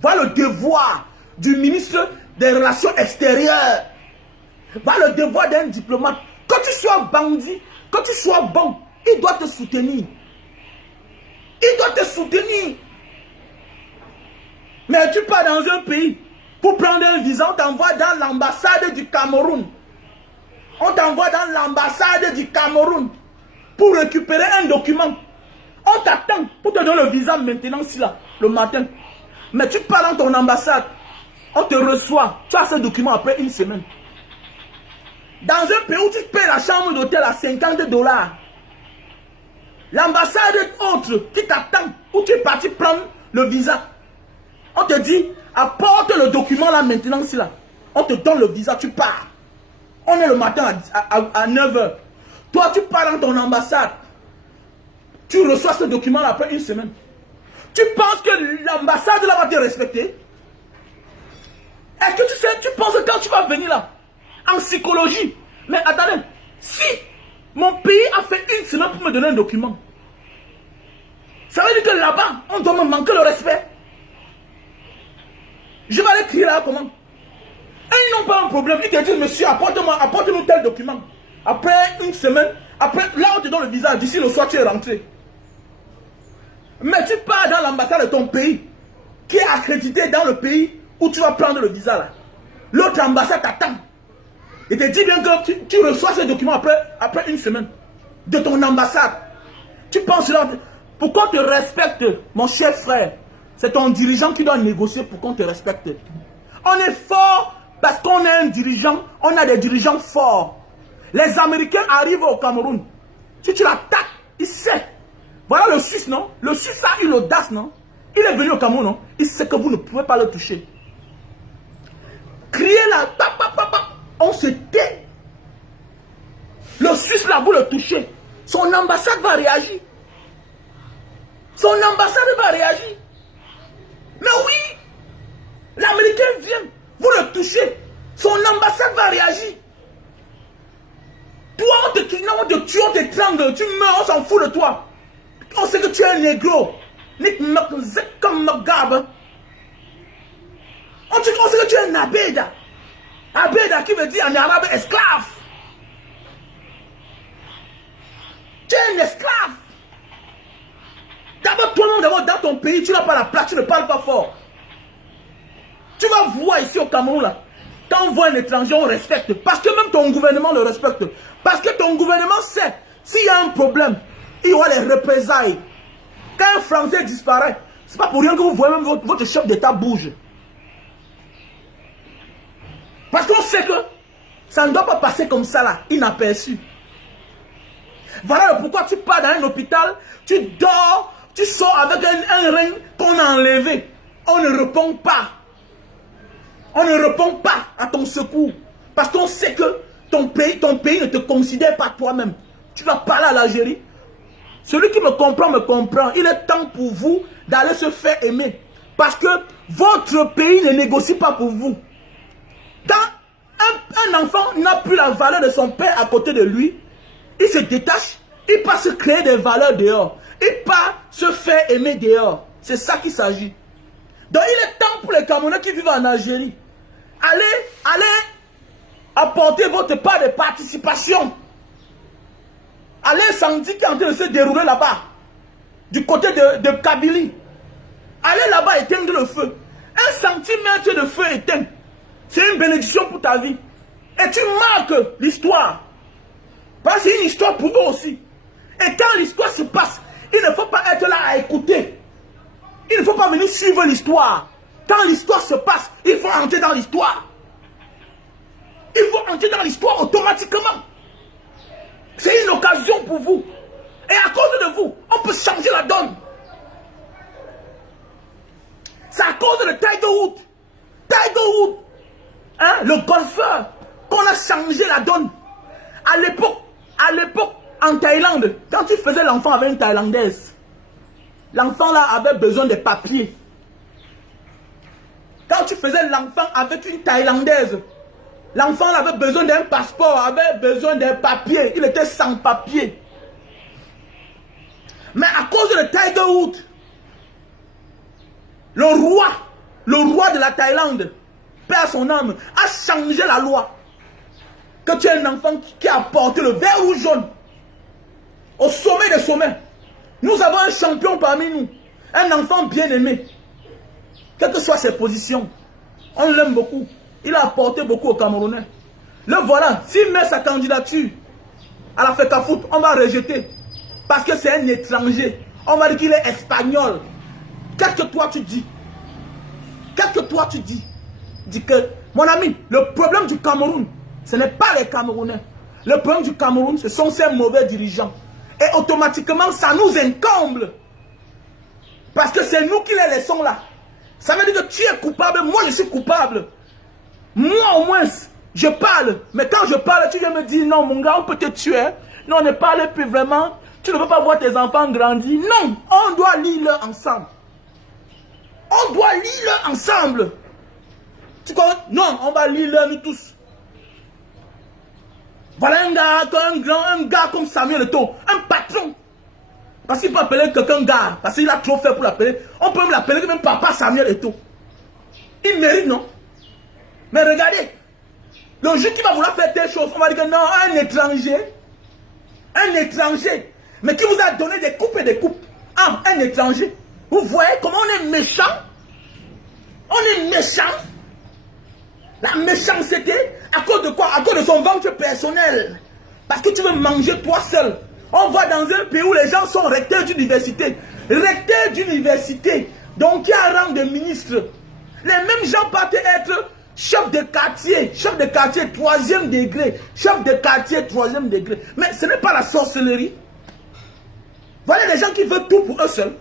Voilà le devoir du ministre des Relations extérieures. Voilà le devoir d'un diplomate. Que tu sois bandit, que tu sois bon, il doit te soutenir. Il doit te soutenir. Mais tu pars dans un pays pour prendre un visa, on t'envoie dans l'ambassade du Cameroun. On t'envoie dans l'ambassade du Cameroun pour récupérer un document. On t'attend pour te donner le visa maintenant, si là, le matin. Mais tu pars dans ton ambassade, on te reçoit, tu as ce document après une semaine. Dans un pays où tu payes la chambre d'hôtel à $50, l'ambassade autre qui t'attend, où tu es parti prendre le visa, on te dit, apporte le document là maintenant, si là. On te donne le visa, tu pars. On est le matin à 9 h. Toi, tu pars dans ton ambassade. Tu reçois ce document là après une semaine. Tu penses que l'ambassade là va te respecter? Est-ce que tu sais, tu penses que quand tu vas venir là, en psychologie, mais attendez, si mon pays a fait une semaine pour me donner un document, ça veut dire que là-bas, on doit me manquer le respect. Je vais aller crier là comment? Et ils n'ont pas un problème. Ils te disent, monsieur, apporte-nous tel document. Après une semaine, après, là on te donne le visa, d'ici le soir tu es rentré. Mais tu pars dans l'ambassade de ton pays, qui est accrédité dans le pays où tu vas prendre le visa là. L'autre ambassade t'attend. Et te dit bien que tu reçois ce document après une semaine de ton ambassade. Tu penses là, pour qu'on te respecte, mon cher frère, c'est ton dirigeant qui doit négocier pour qu'on te respecte. On est fort parce qu'on est un dirigeant, on a des dirigeants forts. Les Américains arrivent au Cameroun. Si tu l'attaques, il sait. Voilà le Suisse, non? Le Suisse a eu l'audace, non? Il est venu au Cameroun, non? Il sait que vous ne pouvez pas le toucher. Criez là, on se tait. Le Suisse là, vous le touchez. Son ambassade va réagir. Son ambassade va réagir. Mais oui, l'Américain vient, vous le touchez. Son ambassade va réagir. Toi, on On te kidnappe, on te tue, on t'étrangle, tu meurs, on s'en fout de toi. On sait que tu es un négro. Comme Magabe. On sait que tu es un abéda. Abéda qui veut dire en arabe esclave. Tu es un esclave. D'abord, toi-même, dans ton pays, tu n'as pas la place, tu ne parles pas fort. Tu vas voir ici au Cameroun, là, quand on voit un étranger, on respecte. Parce que même ton gouvernement le respecte. Parce que ton gouvernement sait, s'il y a un problème, il y aura les représailles. Quand un Français disparaît, c'est pas pour rien que vous voyez même votre chef d'État bouge. Parce qu'on sait que ça ne doit pas passer comme ça là, inaperçu. Voilà pourquoi tu pars dans un hôpital, tu dors, tu sors avec un rein qu'on a enlevé. On ne répond pas. On ne répond pas à ton secours. Parce qu'on sait que ton pays ne te considère pas toi-même. Tu vas parler à l'Algérie. Celui qui me comprend, me comprend. Il est temps pour vous d'aller se faire aimer. Parce que votre pays ne négocie pas pour vous. Quand un enfant n'a plus la valeur de son père à côté de lui, il se détache, il part se créer des valeurs dehors. Il part se faire aimer dehors. C'est ça qu'il s'agit. Donc il est temps pour les Camerounais qui vivent en Algérie. Allez apporter votre part de participation. Allez samedi qui est en train de se dérouler là-bas, du côté de Kabylie. Allez là-bas éteindre le feu. 1 centimètre de feu éteint. C'est une bénédiction pour ta vie. Et tu marques l'histoire. Parce que c'est une histoire pour eux aussi. Et quand l'histoire se passe, il ne faut pas être là à écouter. Il ne faut pas venir suivre l'histoire. Quand l'histoire se passe, il faut entrer dans l'histoire. Il faut entrer dans l'histoire automatiquement. C'est une occasion pour vous. Et à cause de vous, on peut changer la donne. C'est à cause de Tiger Woods. Tiger Woods, hein, le golfeur, qu'on a changé la donne. À l'époque, en Thaïlande, quand tu faisais l'enfant avec une Thaïlandaise, l'enfant là avait besoin de papiers. Quand tu faisais l'enfant avec une Thaïlandaise, l'enfant avait besoin d'un passeport, avait besoin d'un papier. Il était sans papier. Mais à cause de Tiger Woods, le roi de la Thaïlande, paix à son âme, a changé la loi. Que tu es un enfant qui a porté le vert ou jaune au sommet des sommets. Nous avons un champion parmi nous, un enfant bien aimé. Quelles que soient ses positions, on l'aime beaucoup. Il a apporté beaucoup aux Camerounais. Le voilà, s'il met sa candidature à la FECAFOOT, on va rejeter. Parce que c'est un étranger. On va dire qu'il est espagnol. Qu'est-ce que toi tu dis? Qu'est-ce que toi tu dis? Dis que, mon ami, le problème du Cameroun, ce n'est pas les Camerounais. Le problème du Cameroun, ce sont ces mauvais dirigeants. Et automatiquement, ça nous incombe. Parce que c'est nous qui les laissons là. Ça veut dire que tu es coupable, moi je suis coupable. Moi au moins, je parle. Mais quand je parle, tu viens me dire, non mon gars, on peut te tuer. Non, on ne parle plus vraiment. Tu ne peux pas voir tes enfants grandir. Non, on doit lire ensemble. On doit lire ensemble. Tu comprends? Non, on va lire nous tous. Voilà un gars comme Samuel Eto'o, un patron. Parce qu'il peut appeler quelqu'un gars, parce qu'il a trop fait pour l'appeler. On peut même l'appeler même papa Samuel Eto'o. Il mérite, non? Mais regardez, le jour qui va vouloir faire telle chose, on va dire que non, un étranger, mais qui vous a donné des coupes et des coupes. Ah, un étranger. Vous voyez comment on est méchant? On est méchant. La méchanceté, à cause de quoi? À cause de son ventre personnel. Parce que tu veux manger toi seul. On va dans un pays où les gens sont recteurs d'université. Recteurs d'université. Donc, il y a un rang de ministre. Les mêmes gens partent être chef de quartier 3e degré. Chef de quartier 3e degré. Mais ce n'est pas la sorcellerie. Voilà les gens qui veulent tout pour eux seuls.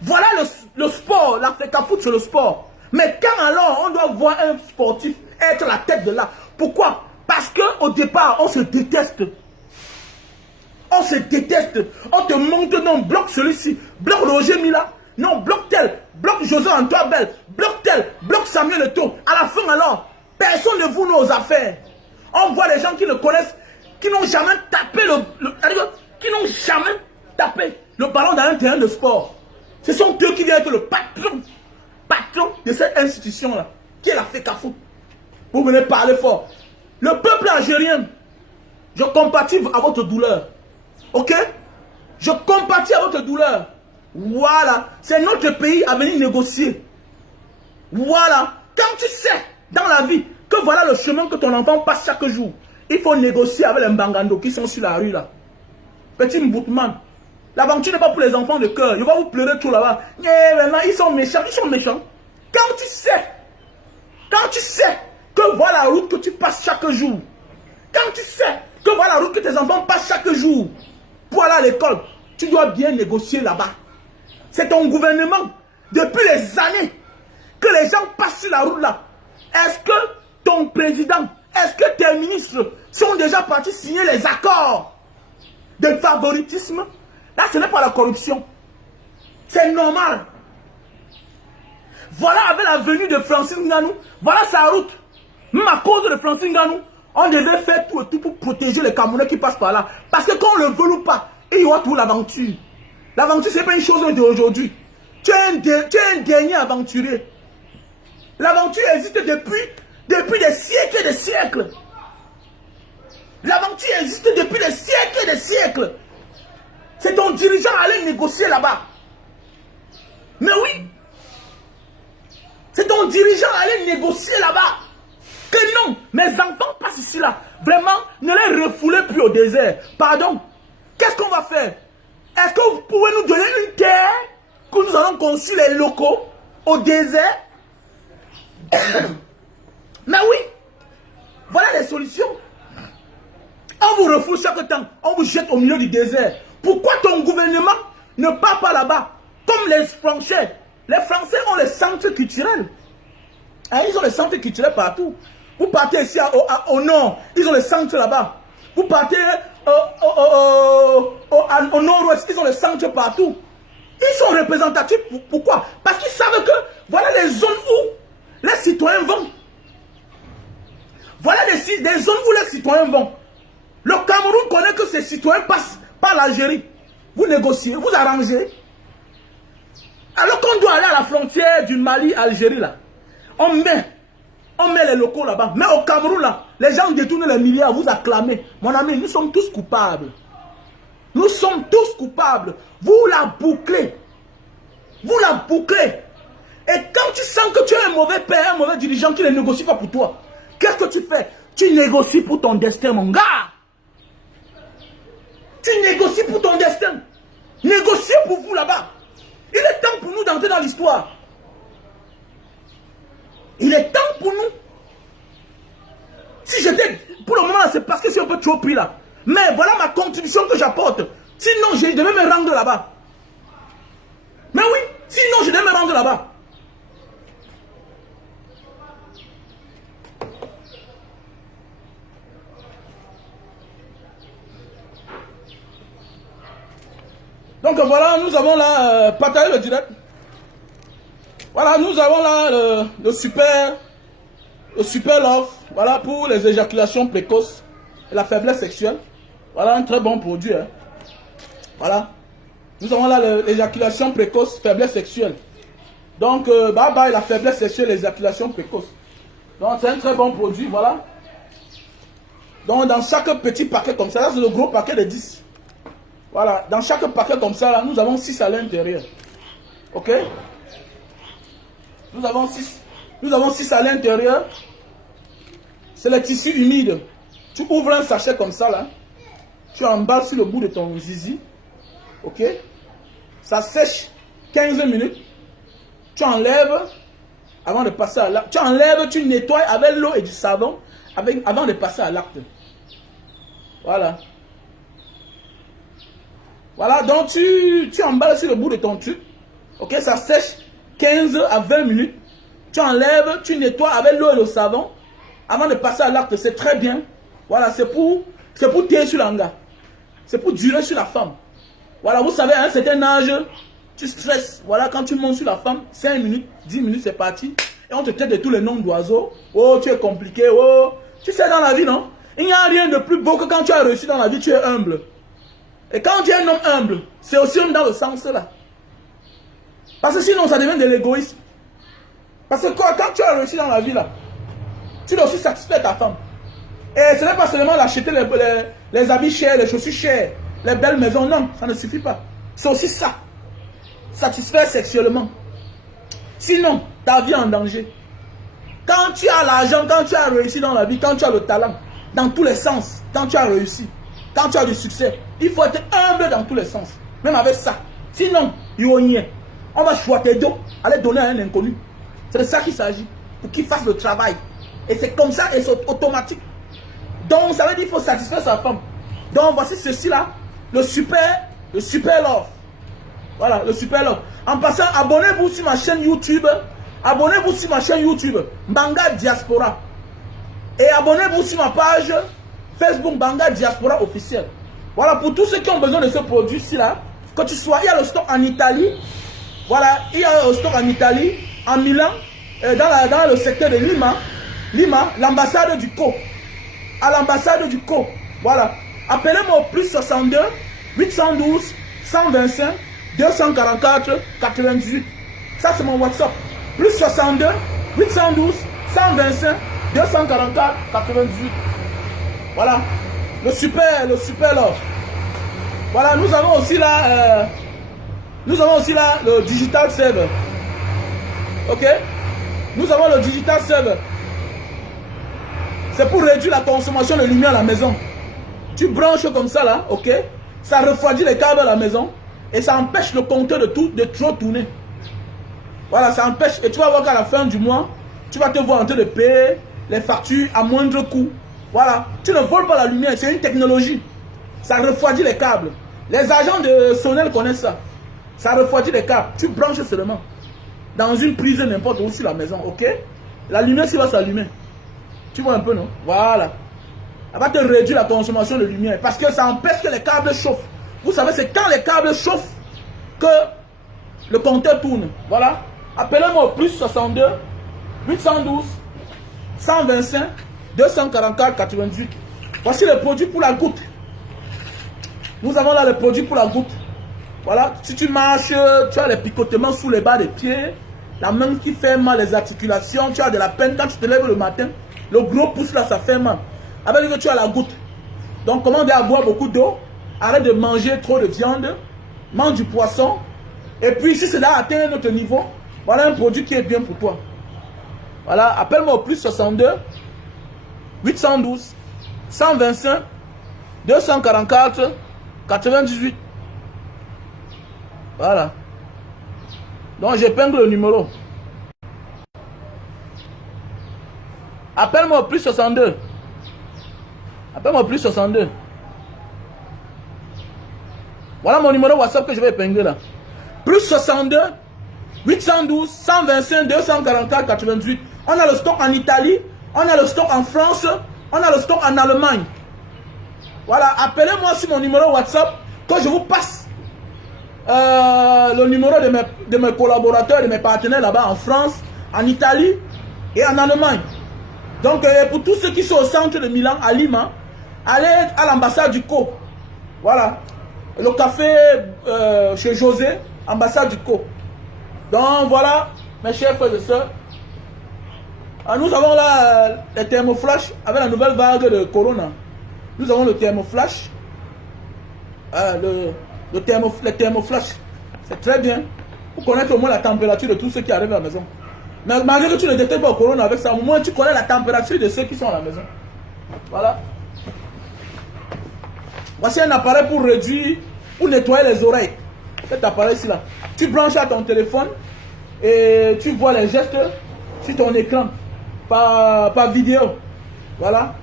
Voilà le sport. La FECAFOOT, c'est le sport. Mais quand alors on doit voir un sportif être la tête de là. Pourquoi? Parce qu'au départ, on se déteste. On se déteste. On te montre, non, bloque celui-ci. Bloque Roger Mila. Non, bloque tel. Bloque José Antoine Bell. Bloque tel. Bloque Samuel Eto'o. À la fin alors, personne ne vous nos affaires. On voit les gens qui le connaissent qui n'ont jamais tapé qui n'ont jamais tapé le ballon dans un terrain de sport. Ce sont eux qui viennent être le patron de cette institution-là, qui est la FECAFOOT. Vous venez parler fort. Le peuple algérien, je compatis à votre douleur. Ok? Je compatis à votre douleur. Voilà. C'est notre pays à venir négocier. Voilà. Quand tu sais dans la vie que voilà le chemin que ton enfant passe chaque jour, il faut négocier avec les Mbangando qui sont sur la rue là. Petit Mboutman. L'aventure n'est pas pour les enfants de cœur. Il va vous pleurer tout là-bas. Maintenant, ils sont méchants. Ils sont méchants. Quand tu sais que voilà la route que tu passes chaque jour, quand tu sais que voilà la route que tes enfants passent chaque jour pour aller à l'école, tu dois bien négocier là-bas. C'est ton gouvernement. Depuis les années que les gens passent sur la route là, est-ce que ton président, est-ce que tes ministres sont déjà partis signer les accords de favoritisme? Là, ce n'est pas la corruption. C'est normal. Voilà, avec la venue de Francine Nganou, voilà sa route. Même à cause de Francine Nganou, on devait faire tout pour protéger les Camerounais qui passent par là. Parce que quand on le veut ou pas, il y aura tout l'aventure. L'aventure, ce n'est pas une chose d'aujourd'hui. Tu es un dernier aventurier. L'aventure existe depuis des siècles et des siècles. L'aventure existe depuis des siècles et des siècles. C'est ton dirigeant à aller négocier là-bas. Mais oui. C'est ton dirigeant à aller négocier là-bas. Que non, mes enfants passent ici là. Vraiment, ne les refoulez plus au désert. Pardon. Qu'est-ce qu'on va faire? Est-ce que vous pouvez nous donner une terre que nous allons construire les locaux au désert? Mais oui. Voilà les solutions. On vous refoule chaque temps. On vous jette au milieu du désert. Pourquoi ton gouvernement ne part pas là-bas? Comme les Français. Les Français ont les centres culturels. Hein, ils ont les centres culturels partout. Vous partez ici au nord, ils ont les centres là-bas. Vous partez au nord-ouest, ils ont les centres partout. Ils sont représentatifs. Pourquoi? Parce qu'ils savent que voilà les zones où les citoyens vont. Voilà des zones où les citoyens vont. Le Cameroun connaît que ces citoyens passent par l'Algérie. Vous négociez, vous arrangez. Alors qu'on doit aller à la frontière du Mali-Algérie là, on met les locaux là-bas. Mais au Cameroun là, les gens détournent les milliards, vous acclamez. Mon ami, nous sommes tous coupables. Nous sommes tous coupables. Vous la bouclez. Vous la bouclez. Et quand tu sens que tu es un mauvais père, un mauvais dirigeant qui ne négocie pas pour toi, qu'est-ce que tu fais? Tu négocies pour ton destin, mon gars. Tu négocies pour ton destin. Négociez pour vous là-bas. Il est temps pour nous d'entrer dans l'histoire. Il est temps pour nous. Si j'étais... Pour le moment, c'est parce que c'est un peu trop pris là. Mais voilà ma contribution que j'apporte. Sinon, je devais me rendre là-bas. Mais oui, sinon, je devais me rendre là-bas. Donc voilà, nous avons là, partagé le direct. Voilà, nous avons là le super love, voilà, pour les éjaculations précoces et la faiblesse sexuelle. Voilà, un très bon produit. Hein. Voilà. Nous avons là l'éjaculation précoce, faiblesse sexuelle. Donc, bye bye la faiblesse sexuelle, l'éjaculation précoce. Donc, c'est un très bon produit, voilà. Donc, dans chaque petit paquet comme ça, là, c'est le gros paquet de 10. Voilà, dans chaque paquet comme ça, là, nous avons 6 à l'intérieur. Ok? Nous avons 6 à l'intérieur. C'est le tissu humide. Tu ouvres un sachet comme ça, là. Tu emballes sur le bout de ton zizi. Ok? Ça sèche 15 minutes. Tu enlèves avant de passer à l'acte. Tu enlèves, tu nettoies avec l'eau et du savon avant de passer à l'acte. Voilà. Voilà, donc tu emballes sur le bout de ton truc. Ok, ça sèche 15 à 20 minutes. Tu enlèves, tu nettoies avec l'eau et le savon avant de passer à l'acte. C'est très bien. Voilà, c'est pour tirer sur l'anga. C'est pour durer sur la femme. Voilà, vous savez, à un certain âge, tu stresses. Voilà, quand tu montes sur la femme, 5 minutes, 10 minutes, c'est parti. Et on te traite de tous les noms d'oiseaux. Oh, tu es compliqué. Oh, tu sais dans la vie, non? Il n'y a rien de plus beau que quand tu as réussi dans la vie, tu es humble. Et quand tu es un homme humble, c'est aussi dans le sens là. Parce que sinon, ça devient de l'égoïsme. Parce que quand tu as réussi dans la vie là, tu dois aussi satisfaire ta femme. Et ce n'est pas seulement d'acheter les habits chers, les chaussures chères, les belles maisons. Non, ça ne suffit pas. C'est aussi ça. Satisfaire sexuellement. Sinon, ta vie est en danger. Quand tu as l'argent, quand tu as réussi dans la vie, quand tu as le talent, dans tous les sens, quand tu as réussi, quand tu as du succès, il faut être humble dans tous les sens. Même avec ça. Sinon, il n'y a rien. On va choisir tes dos, aller donner à un inconnu. C'est de ça qu'il s'agit. Pour qu'il fasse le travail. Et c'est comme ça, et c'est automatique. Donc, ça veut dire qu'il faut satisfaire sa femme. Donc, voici ceci-là. Le super love. Voilà, le super love. En passant, abonnez-vous sur ma chaîne YouTube. Abonnez-vous sur ma chaîne YouTube, Mbanga Diaspora. Et abonnez-vous sur ma page Facebook, Mbanga Diaspora officiel. Voilà, pour tous ceux qui ont besoin de ce produit-ci là, que tu sois, il y a le stock en Italie. Voilà, il y a le stock en Italie, en Milan, dans le secteur de Lima, l'ambassade du Co. À l'ambassade du Co. Voilà. Appelez-moi au plus 62 812 125 244 98. Ça, c'est mon WhatsApp. Plus 62 812 125 244 98. Voilà. Le super love. Voilà, nous avons aussi là le digital server. Ok? Nous avons le digital server. C'est pour réduire la consommation de lumière à la maison. Tu branches comme ça là, ok? Ça refroidit les câbles à la maison et ça empêche le compteur de trop tourner. Voilà, ça empêche. Et tu vas voir qu'à la fin du mois, tu vas te voir en train de payer les factures à moindre coût. Voilà, tu ne voles pas la lumière, c'est une technologie. Ça refroidit les câbles. Les agents de Sonel connaissent ça. Ça refroidit les câbles. Tu branches seulement dans une prise n'importe où sur la maison, ok? La lumière, va s'allumer. Tu vois un peu, non? Voilà. Elle va te réduire la consommation de lumière parce que ça empêche que les câbles chauffent. Vous savez, c'est quand les câbles chauffent que le compteur tourne. Voilà. Appelez-moi au plus 62 812 125 244 98. Voici le produit pour la goutte. Nous avons là le produit pour la goutte. Voilà. Si tu marches, tu as les picotements sous les bas des pieds, la main qui fait mal, les articulations, tu as de la peine quand tu te lèves le matin. Le gros pouce là, ça fait mal. Avec que tu as la goutte. Donc, commandez à boire beaucoup d'eau. Arrête de manger trop de viande. Mange du poisson. Et puis, si c'est là atteint notre niveau, voilà un produit qui est bien pour toi. Voilà, appelle-moi au plus 62 812 125 244 98. Voilà. Donc, j'épingle le numéro. Appelle-moi au plus 62. Appelle-moi au plus 62. Voilà mon numéro WhatsApp que je vais épingler là. Plus 62 812 125 244 98. On a le stock en Italie, on a le stock en France, on a le stock en Allemagne. Voilà, appelez-moi sur mon numéro WhatsApp que je vous passe le numéro de mes collaborateurs, de mes partenaires là-bas en France, en Italie et en Allemagne. Donc pour tous ceux qui sont au centre de Milan, à Lima, allez à l'ambassade du Co. Voilà. Le café chez José, ambassade du Co. Donc voilà, mes chers frères et sœurs. Nous avons là les thermoflash avec la nouvelle vague de Corona. Nous avons le thermoflash. Les thermoflash. C'est très bien. Pour connaître au moins la température de tous ceux qui arrivent à la maison. Mais malgré que tu ne détectes pas le Corona avec ça, au moins tu connais la température de ceux qui sont à la maison. Voilà. Voici un appareil pour réduire, pour nettoyer les oreilles. Cet appareil-ci là. Tu branches à ton téléphone et tu vois les gestes sur ton écran par vidéo. Voilà.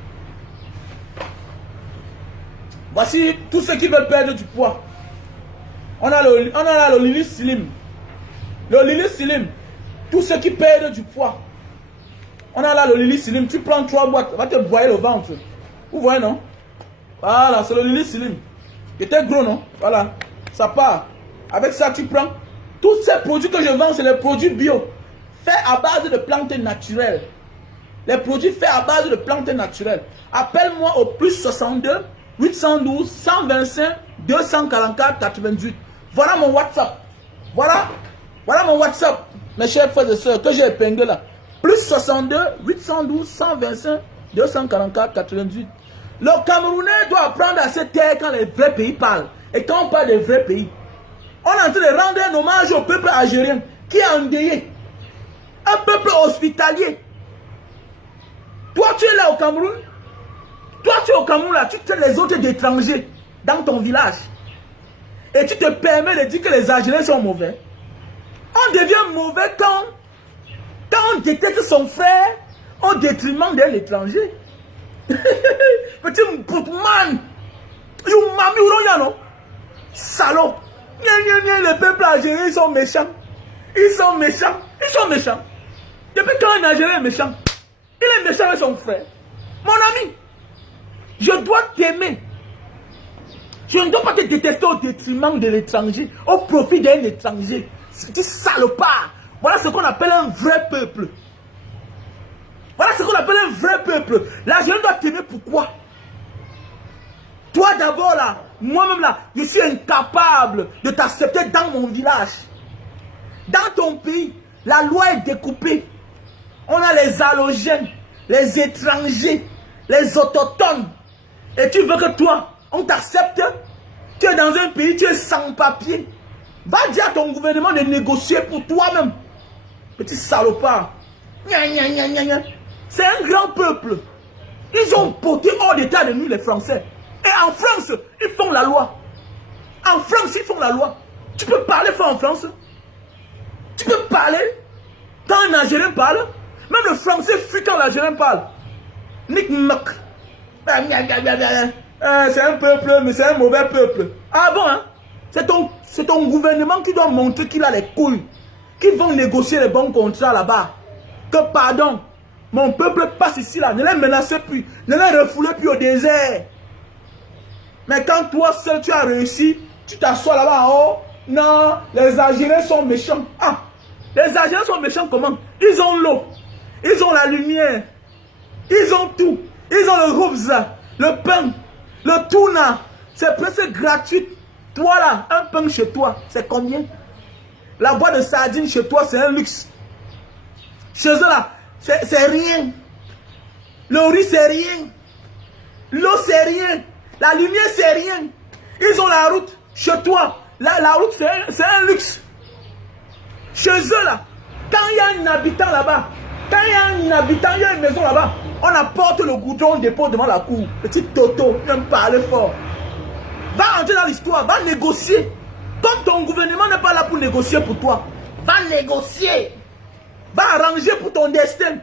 Voici tous ceux qui veulent perdre du poids. On a le Lily Slim. Le Lily Slim. Tous ceux qui perdent du poids. On a là le Lily Slim. Tu prends 3 boîtes. Ça va te broyer le ventre. Vous voyez, non? Voilà, c'est le Lily Slim. Il était gros, non? Voilà. Ça part. Avec ça, tu prends. Tous ces produits que je vends, c'est les produits bio. Faits à base de plantes naturelles. Les produits faits à base de plantes naturelles. Appelle-moi au plus 62 812 125 244 88. Voilà mon WhatsApp. Voilà mon WhatsApp, mes chers frères et sœurs, que j'ai épinglé là. Plus 62 812 125 244 88. Le Camerounais doit apprendre à se taire quand les vrais pays parlent. Et quand on parle des vrais pays, on est en train de rendre un hommage au peuple algérien qui est endeuillé. Un peuple hospitalier. Toi, tu es là au Cameroun. Toi, tu es au Cameroun là. Tu traites les autres d'étrangers dans ton village. Et tu te permets de dire que les Algériens sont mauvais. On devient mauvais quand on déteste son frère au détriment d'un étranger. Petit boutman. You mami ou non, non? Salaud. Les peuples algériens, ils sont méchants. Ils sont méchants. Ils sont méchants. Depuis quand un Algérien est méchant? Il est méchant avec son frère. Mon ami, je dois t'aimer. Je ne dois pas te détester au détriment de l'étranger, au profit d'un étranger. Tu salopard. Voilà ce qu'on appelle un vrai peuple. Voilà ce qu'on appelle un vrai peuple. L'Algérien doit t'aimer pourquoi? Toi d'abord là, moi-même là, je suis incapable de t'accepter dans mon village. Dans ton pays, la loi est découpée. On a les halogènes, les étrangers, les autochtones. Et tu veux que toi, on t'accepte? Tu es dans un pays, tu es sans papier. Va dire à ton gouvernement de négocier pour toi-même. Petit salopard. C'est un grand peuple. Ils ont porté hors d'état de nous les Français. Et en France, ils font la loi. En France, ils font la loi. Tu peux parler fort en France? Tu peux parler quand un Algérien parle? Même le français fuit quand l'Algérien parle. Nick Mac. C'est un peuple, mais c'est un mauvais peuple. Ah bon, hein? C'est ton gouvernement qui doit montrer qu'il a les couilles. Qui vont négocier les bons contrats là-bas. Que pardon, mon peuple passe ici là. Ne les menacez plus. Ne les refoulez plus au désert. Mais quand toi seul tu as réussi, tu t'assois là-bas en haut. Non, les Algériens sont méchants. Ah, les Algériens sont méchants comment? Ils ont l'eau. Ils ont la lumière. Ils ont tout. Ils ont le roubza, le pain, le tuna. C'est presque gratuit. Toi là, un pain chez toi, c'est combien? La boîte de sardines chez toi, c'est un luxe. Chez eux là, c'est rien. Le riz, c'est rien. L'eau, c'est rien. La lumière, c'est rien. Ils ont la route. Chez toi, la route, c'est un luxe. Chez eux là, quand il y a un habitant là-bas, quand il y a un habitant, il y a une maison là-bas, on apporte le goudron, on dépose devant la cour. Petit Toto, viens me parler fort. Va entrer dans l'histoire, va négocier. Comme ton gouvernement n'est pas là pour négocier pour toi, va négocier. Va arranger pour ton destin.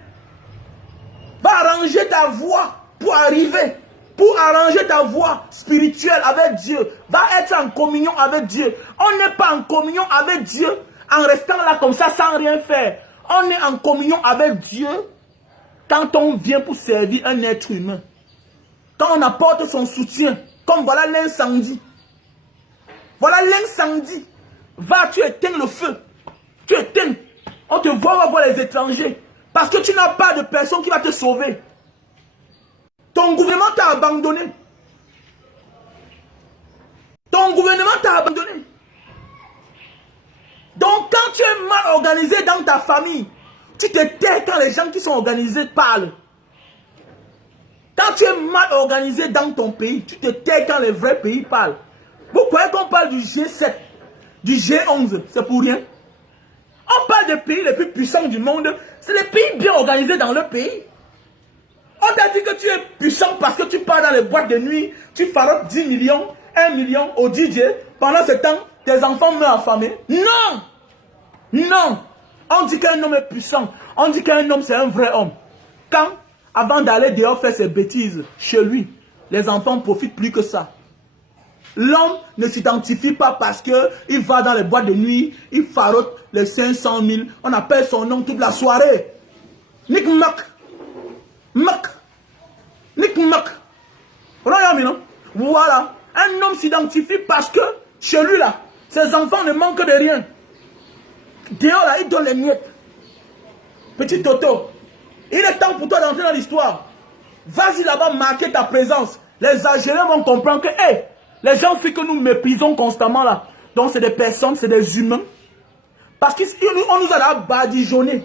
Va arranger ta voie pour arriver. Pour arranger ta voie spirituelle avec Dieu. Va être en communion avec Dieu. On n'est pas en communion avec Dieu en restant là comme ça sans rien faire. On est en communion avec Dieu quand on vient pour servir un être humain. Quand on apporte son soutien. Comme voilà l'incendie. Voilà l'incendie. Va, tu éteins le feu. Tu éteins. On te voit, on va voir les étrangers. Parce que tu n'as pas de personne qui va te sauver. Ton gouvernement t'a abandonné. Ton gouvernement t'a abandonné. Donc quand tu es mal organisé dans ta famille, tu te tais quand les gens qui sont organisés parlent. Quand tu es mal organisé dans ton pays, tu te tais quand les vrais pays parlent. Vous croyez qu'on parle du G7, du G11, c'est pour rien. On parle des pays les plus puissants du monde. C'est les pays bien organisés dans le pays. On t'a dit que tu es puissant parce que tu pars dans les boîtes de nuit, tu farotes 10 millions, 1 million au DJ. Pendant ce temps, tes enfants meurent affamés. Non! Non! On dit qu'un homme est puissant. On dit qu'un homme, c'est un vrai homme. Quand, avant d'aller dehors faire ses bêtises chez lui, les enfants profitent plus que ça. L'homme ne s'identifie pas parce qu'il va dans les boîtes de nuit, il farote les 500 000. On appelle son nom toute la soirée. Nick Mac. Mac. Nick Mac. Voilà. Un homme s'identifie parce que chez lui là, ses enfants ne manquent de rien. Dehors là, il donne les miettes. Petit Toto. Il est temps pour toi d'entrer dans l'histoire. Vas-y là-bas, marquer ta présence. Les Algériens vont comprendre que, hey, les gens fait que nous méprisons constamment là. Donc c'est des personnes, c'est des humains. Parce qu'on nous a badigeonné.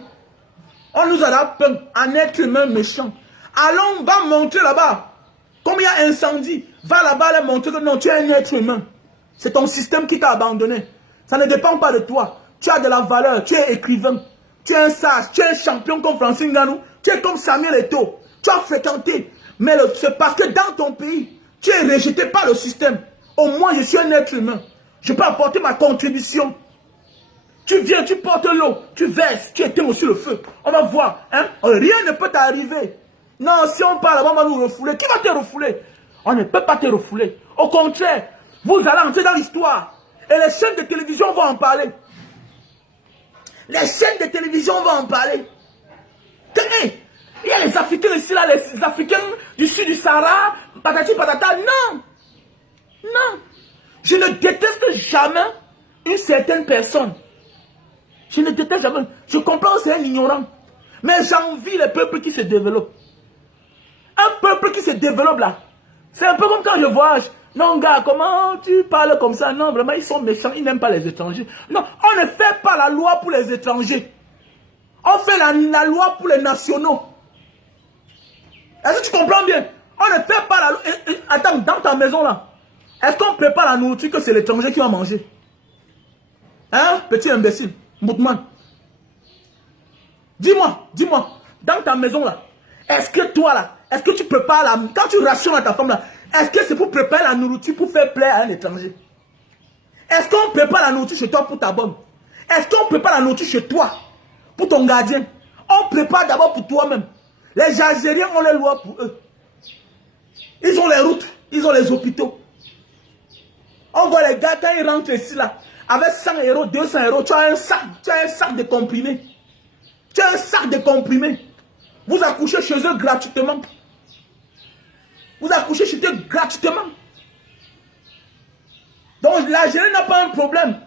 On nous a peint un être humain méchant. Allons, va montrer là-bas. Comme il y a incendie, va là-bas leur montrer que non, tu es un être humain. C'est ton système qui t'a abandonné. Ça ne dépend pas de toi. Tu as de la valeur, tu es écrivain. Tu es un sage, tu es un champion comme Francine Nganou. Tu es comme Samuel Eto'o. Tu as fréquenté. Mais c'est parce que dans ton pays, tu es rejeté par le système. Au moins, je suis un être humain. Je peux apporter ma contribution. Tu viens, tu portes l'eau, tu verses, tu éteins aussi le feu. On va voir. Hein? Rien ne peut t'arriver. Non, si on parle, on va nous refouler. Qui va te refouler? On ne peut pas te refouler. Au contraire, vous allez entrer dans l'histoire. Et les chaînes de télévision vont en parler. Les chaînes de télévision vont en parler. Hey, il y a les Africains ici, là, les Africains du sud du Sahara, patati patata. Non. Non. Je ne déteste jamais une certaine personne. Je ne déteste jamais. Je comprends que c'est un ignorant. Mais j'envie les peuples qui se développent. Un peuple qui se développe là. C'est un peu comme quand je voyage. Non, gars, comment tu parles comme ça? Non, vraiment, ils sont méchants. Ils n'aiment pas les étrangers. Non, on ne fait pas la loi pour les étrangers. On fait la loi pour les nationaux. Est-ce que tu comprends bien? On ne fait pas la loi. Attends, dans ta maison là, est-ce qu'on prépare la nourriture que c'est l'étranger qui va manger? Hein, petit imbécile, Moutman. Dis-moi, dans ta maison là, est-ce que toi là, est-ce que tu prépares la... Quand tu rationnes à ta femme là, est-ce que c'est pour préparer la nourriture pour faire plaisir à un étranger? Est-ce qu'on prépare la nourriture chez toi pour ta bonne? Est-ce qu'on prépare la nourriture chez toi pour ton gardien? On prépare d'abord pour toi-même. Les Algériens ont les lois pour eux. Ils ont les routes, ils ont les hôpitaux. On voit les gars quand ils rentrent ici là, avec 100 €, 200 €, tu as un sac de comprimés. Tu as un sac de comprimés. Vous accouchez chez eux gratuitement. Vous accouchez chez eux gratuitement. Donc l'Algérie n'a pas un problème.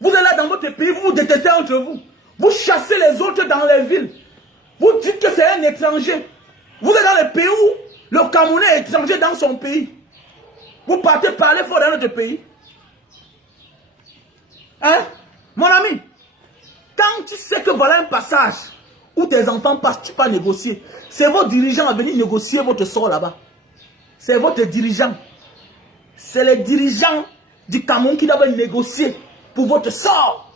Vous êtes là dans votre pays, vous vous détestez entre vous. Vous chassez les autres dans les villes. Vous dites que c'est un étranger. Vous êtes dans le pays où le Camerounais est étranger dans son pays. Vous partez parler fort dans notre pays. Hein? Mon ami, quand tu sais que voilà un passage où tes enfants passent, tu peux négocier. C'est vos dirigeants à venir négocier votre sort là-bas. C'est votre dirigeant. C'est les dirigeants du Cameroun qui doivent négocier pour votre sort.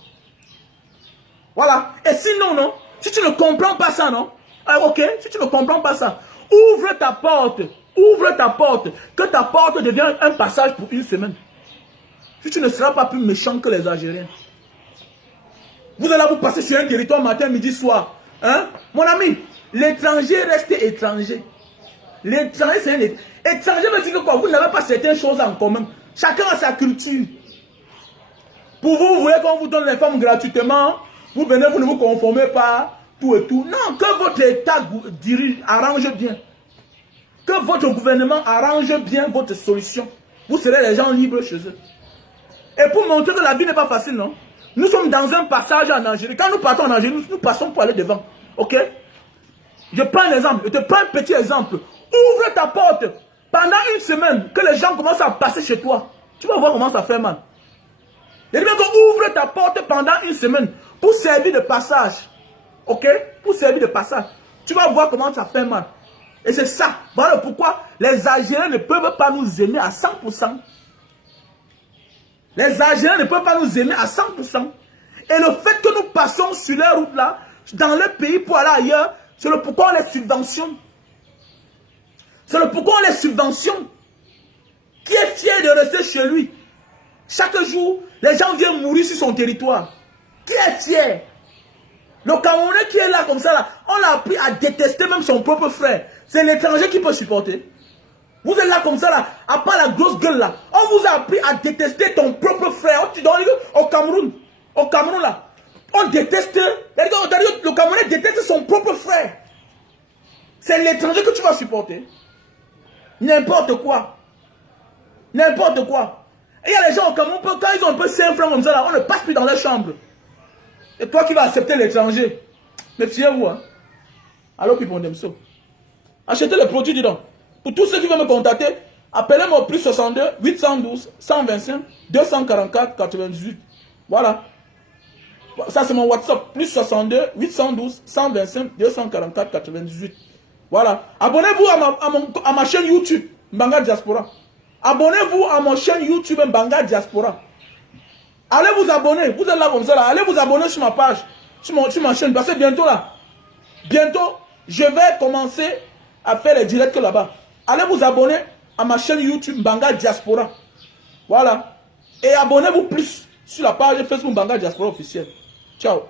Voilà. Et sinon, non, si tu ne comprends pas ça, non, ok, si tu ne comprends pas ça, ouvre ta porte, que ta porte devienne un passage pour une semaine. Si tu ne seras pas plus méchant que les Algériens. Vous allez vous passer sur un territoire matin, midi, soir. Hein? Mon ami, l'étranger reste étranger. L'étranger, c'est un étranger. Veut dire que quoi? Vous n'avez pas certaines choses en commun. Chacun a sa culture. Pour vous, vous voulez qu'on vous donne les femmes gratuitement. Vous venez, vous ne vous conformez pas. Tout et tout. Non, que votre État arrange bien. Que votre gouvernement arrange bien votre solution. Vous serez les gens libres chez eux. Et pour montrer que la vie n'est pas facile, non? Nous sommes dans un passage en Algérie. Quand nous partons en Algérie, nous passons pour aller devant. Ok? Je prends un exemple. Je te prends un petit exemple. Ouvre ta porte. Pendant une semaine, que les gens commencent à passer chez toi. Tu vas voir comment ça fait mal. Je dis bien que ouvre ta porte pendant une semaine pour servir de passage. Ok? Pour servir de passage. Tu vas voir comment ça fait mal. Et c'est ça. Voilà pourquoi les Algériens ne peuvent pas nous aimer à 100%. Les Algériens ne peuvent pas nous aimer à 100%. Et le fait que nous passons sur les routes là, dans le pays pour aller ailleurs, c'est le pourquoi on les subventionne. C'est le pourquoi on les subventionne. Qui est fier de rester chez lui? Chaque jour, les gens viennent mourir sur son territoire. Qui est fier? Le Camerounais qui est là comme ça, là, on l'a appris à détester même son propre frère. C'est l'étranger qui peut supporter. Vous êtes là comme ça, là, à part la grosse gueule là. On vous a appris à détester ton propre frère. Au Cameroun. Au Cameroun là. On déteste. Le Camerounais déteste son propre frère. C'est l'étranger que tu vas supporter. N'importe quoi. N'importe quoi. Et il y a les gens au Cameroun, quand ils ont un peu 5 francs comme ça, là, on ne passe plus dans leur chambre. Et toi qui vas accepter l'étranger. Méfiez-vous. Hein. Alors qu'ils prennent ça. Achetez les produits dedans. Pour tous ceux qui veulent me contacter, appelez-moi au plus 62 812 125 244 98. Voilà. Ça c'est mon WhatsApp. Plus 62 812 125 244 98. Voilà. Abonnez-vous à ma chaîne YouTube, Mbanga Diaspora. Abonnez-vous à ma chaîne YouTube, Mbanga Diaspora. Allez vous abonner. Vous êtes là comme ça là. Allez vous abonner sur ma page, sur ma chaîne. Parce que bientôt là, bientôt, je vais commencer à faire les directs là-bas. Allez vous abonner à ma chaîne YouTube Mbanga Diaspora. Voilà. Et abonnez-vous plus sur la page Facebook Mbanga Diaspora officielle. Ciao.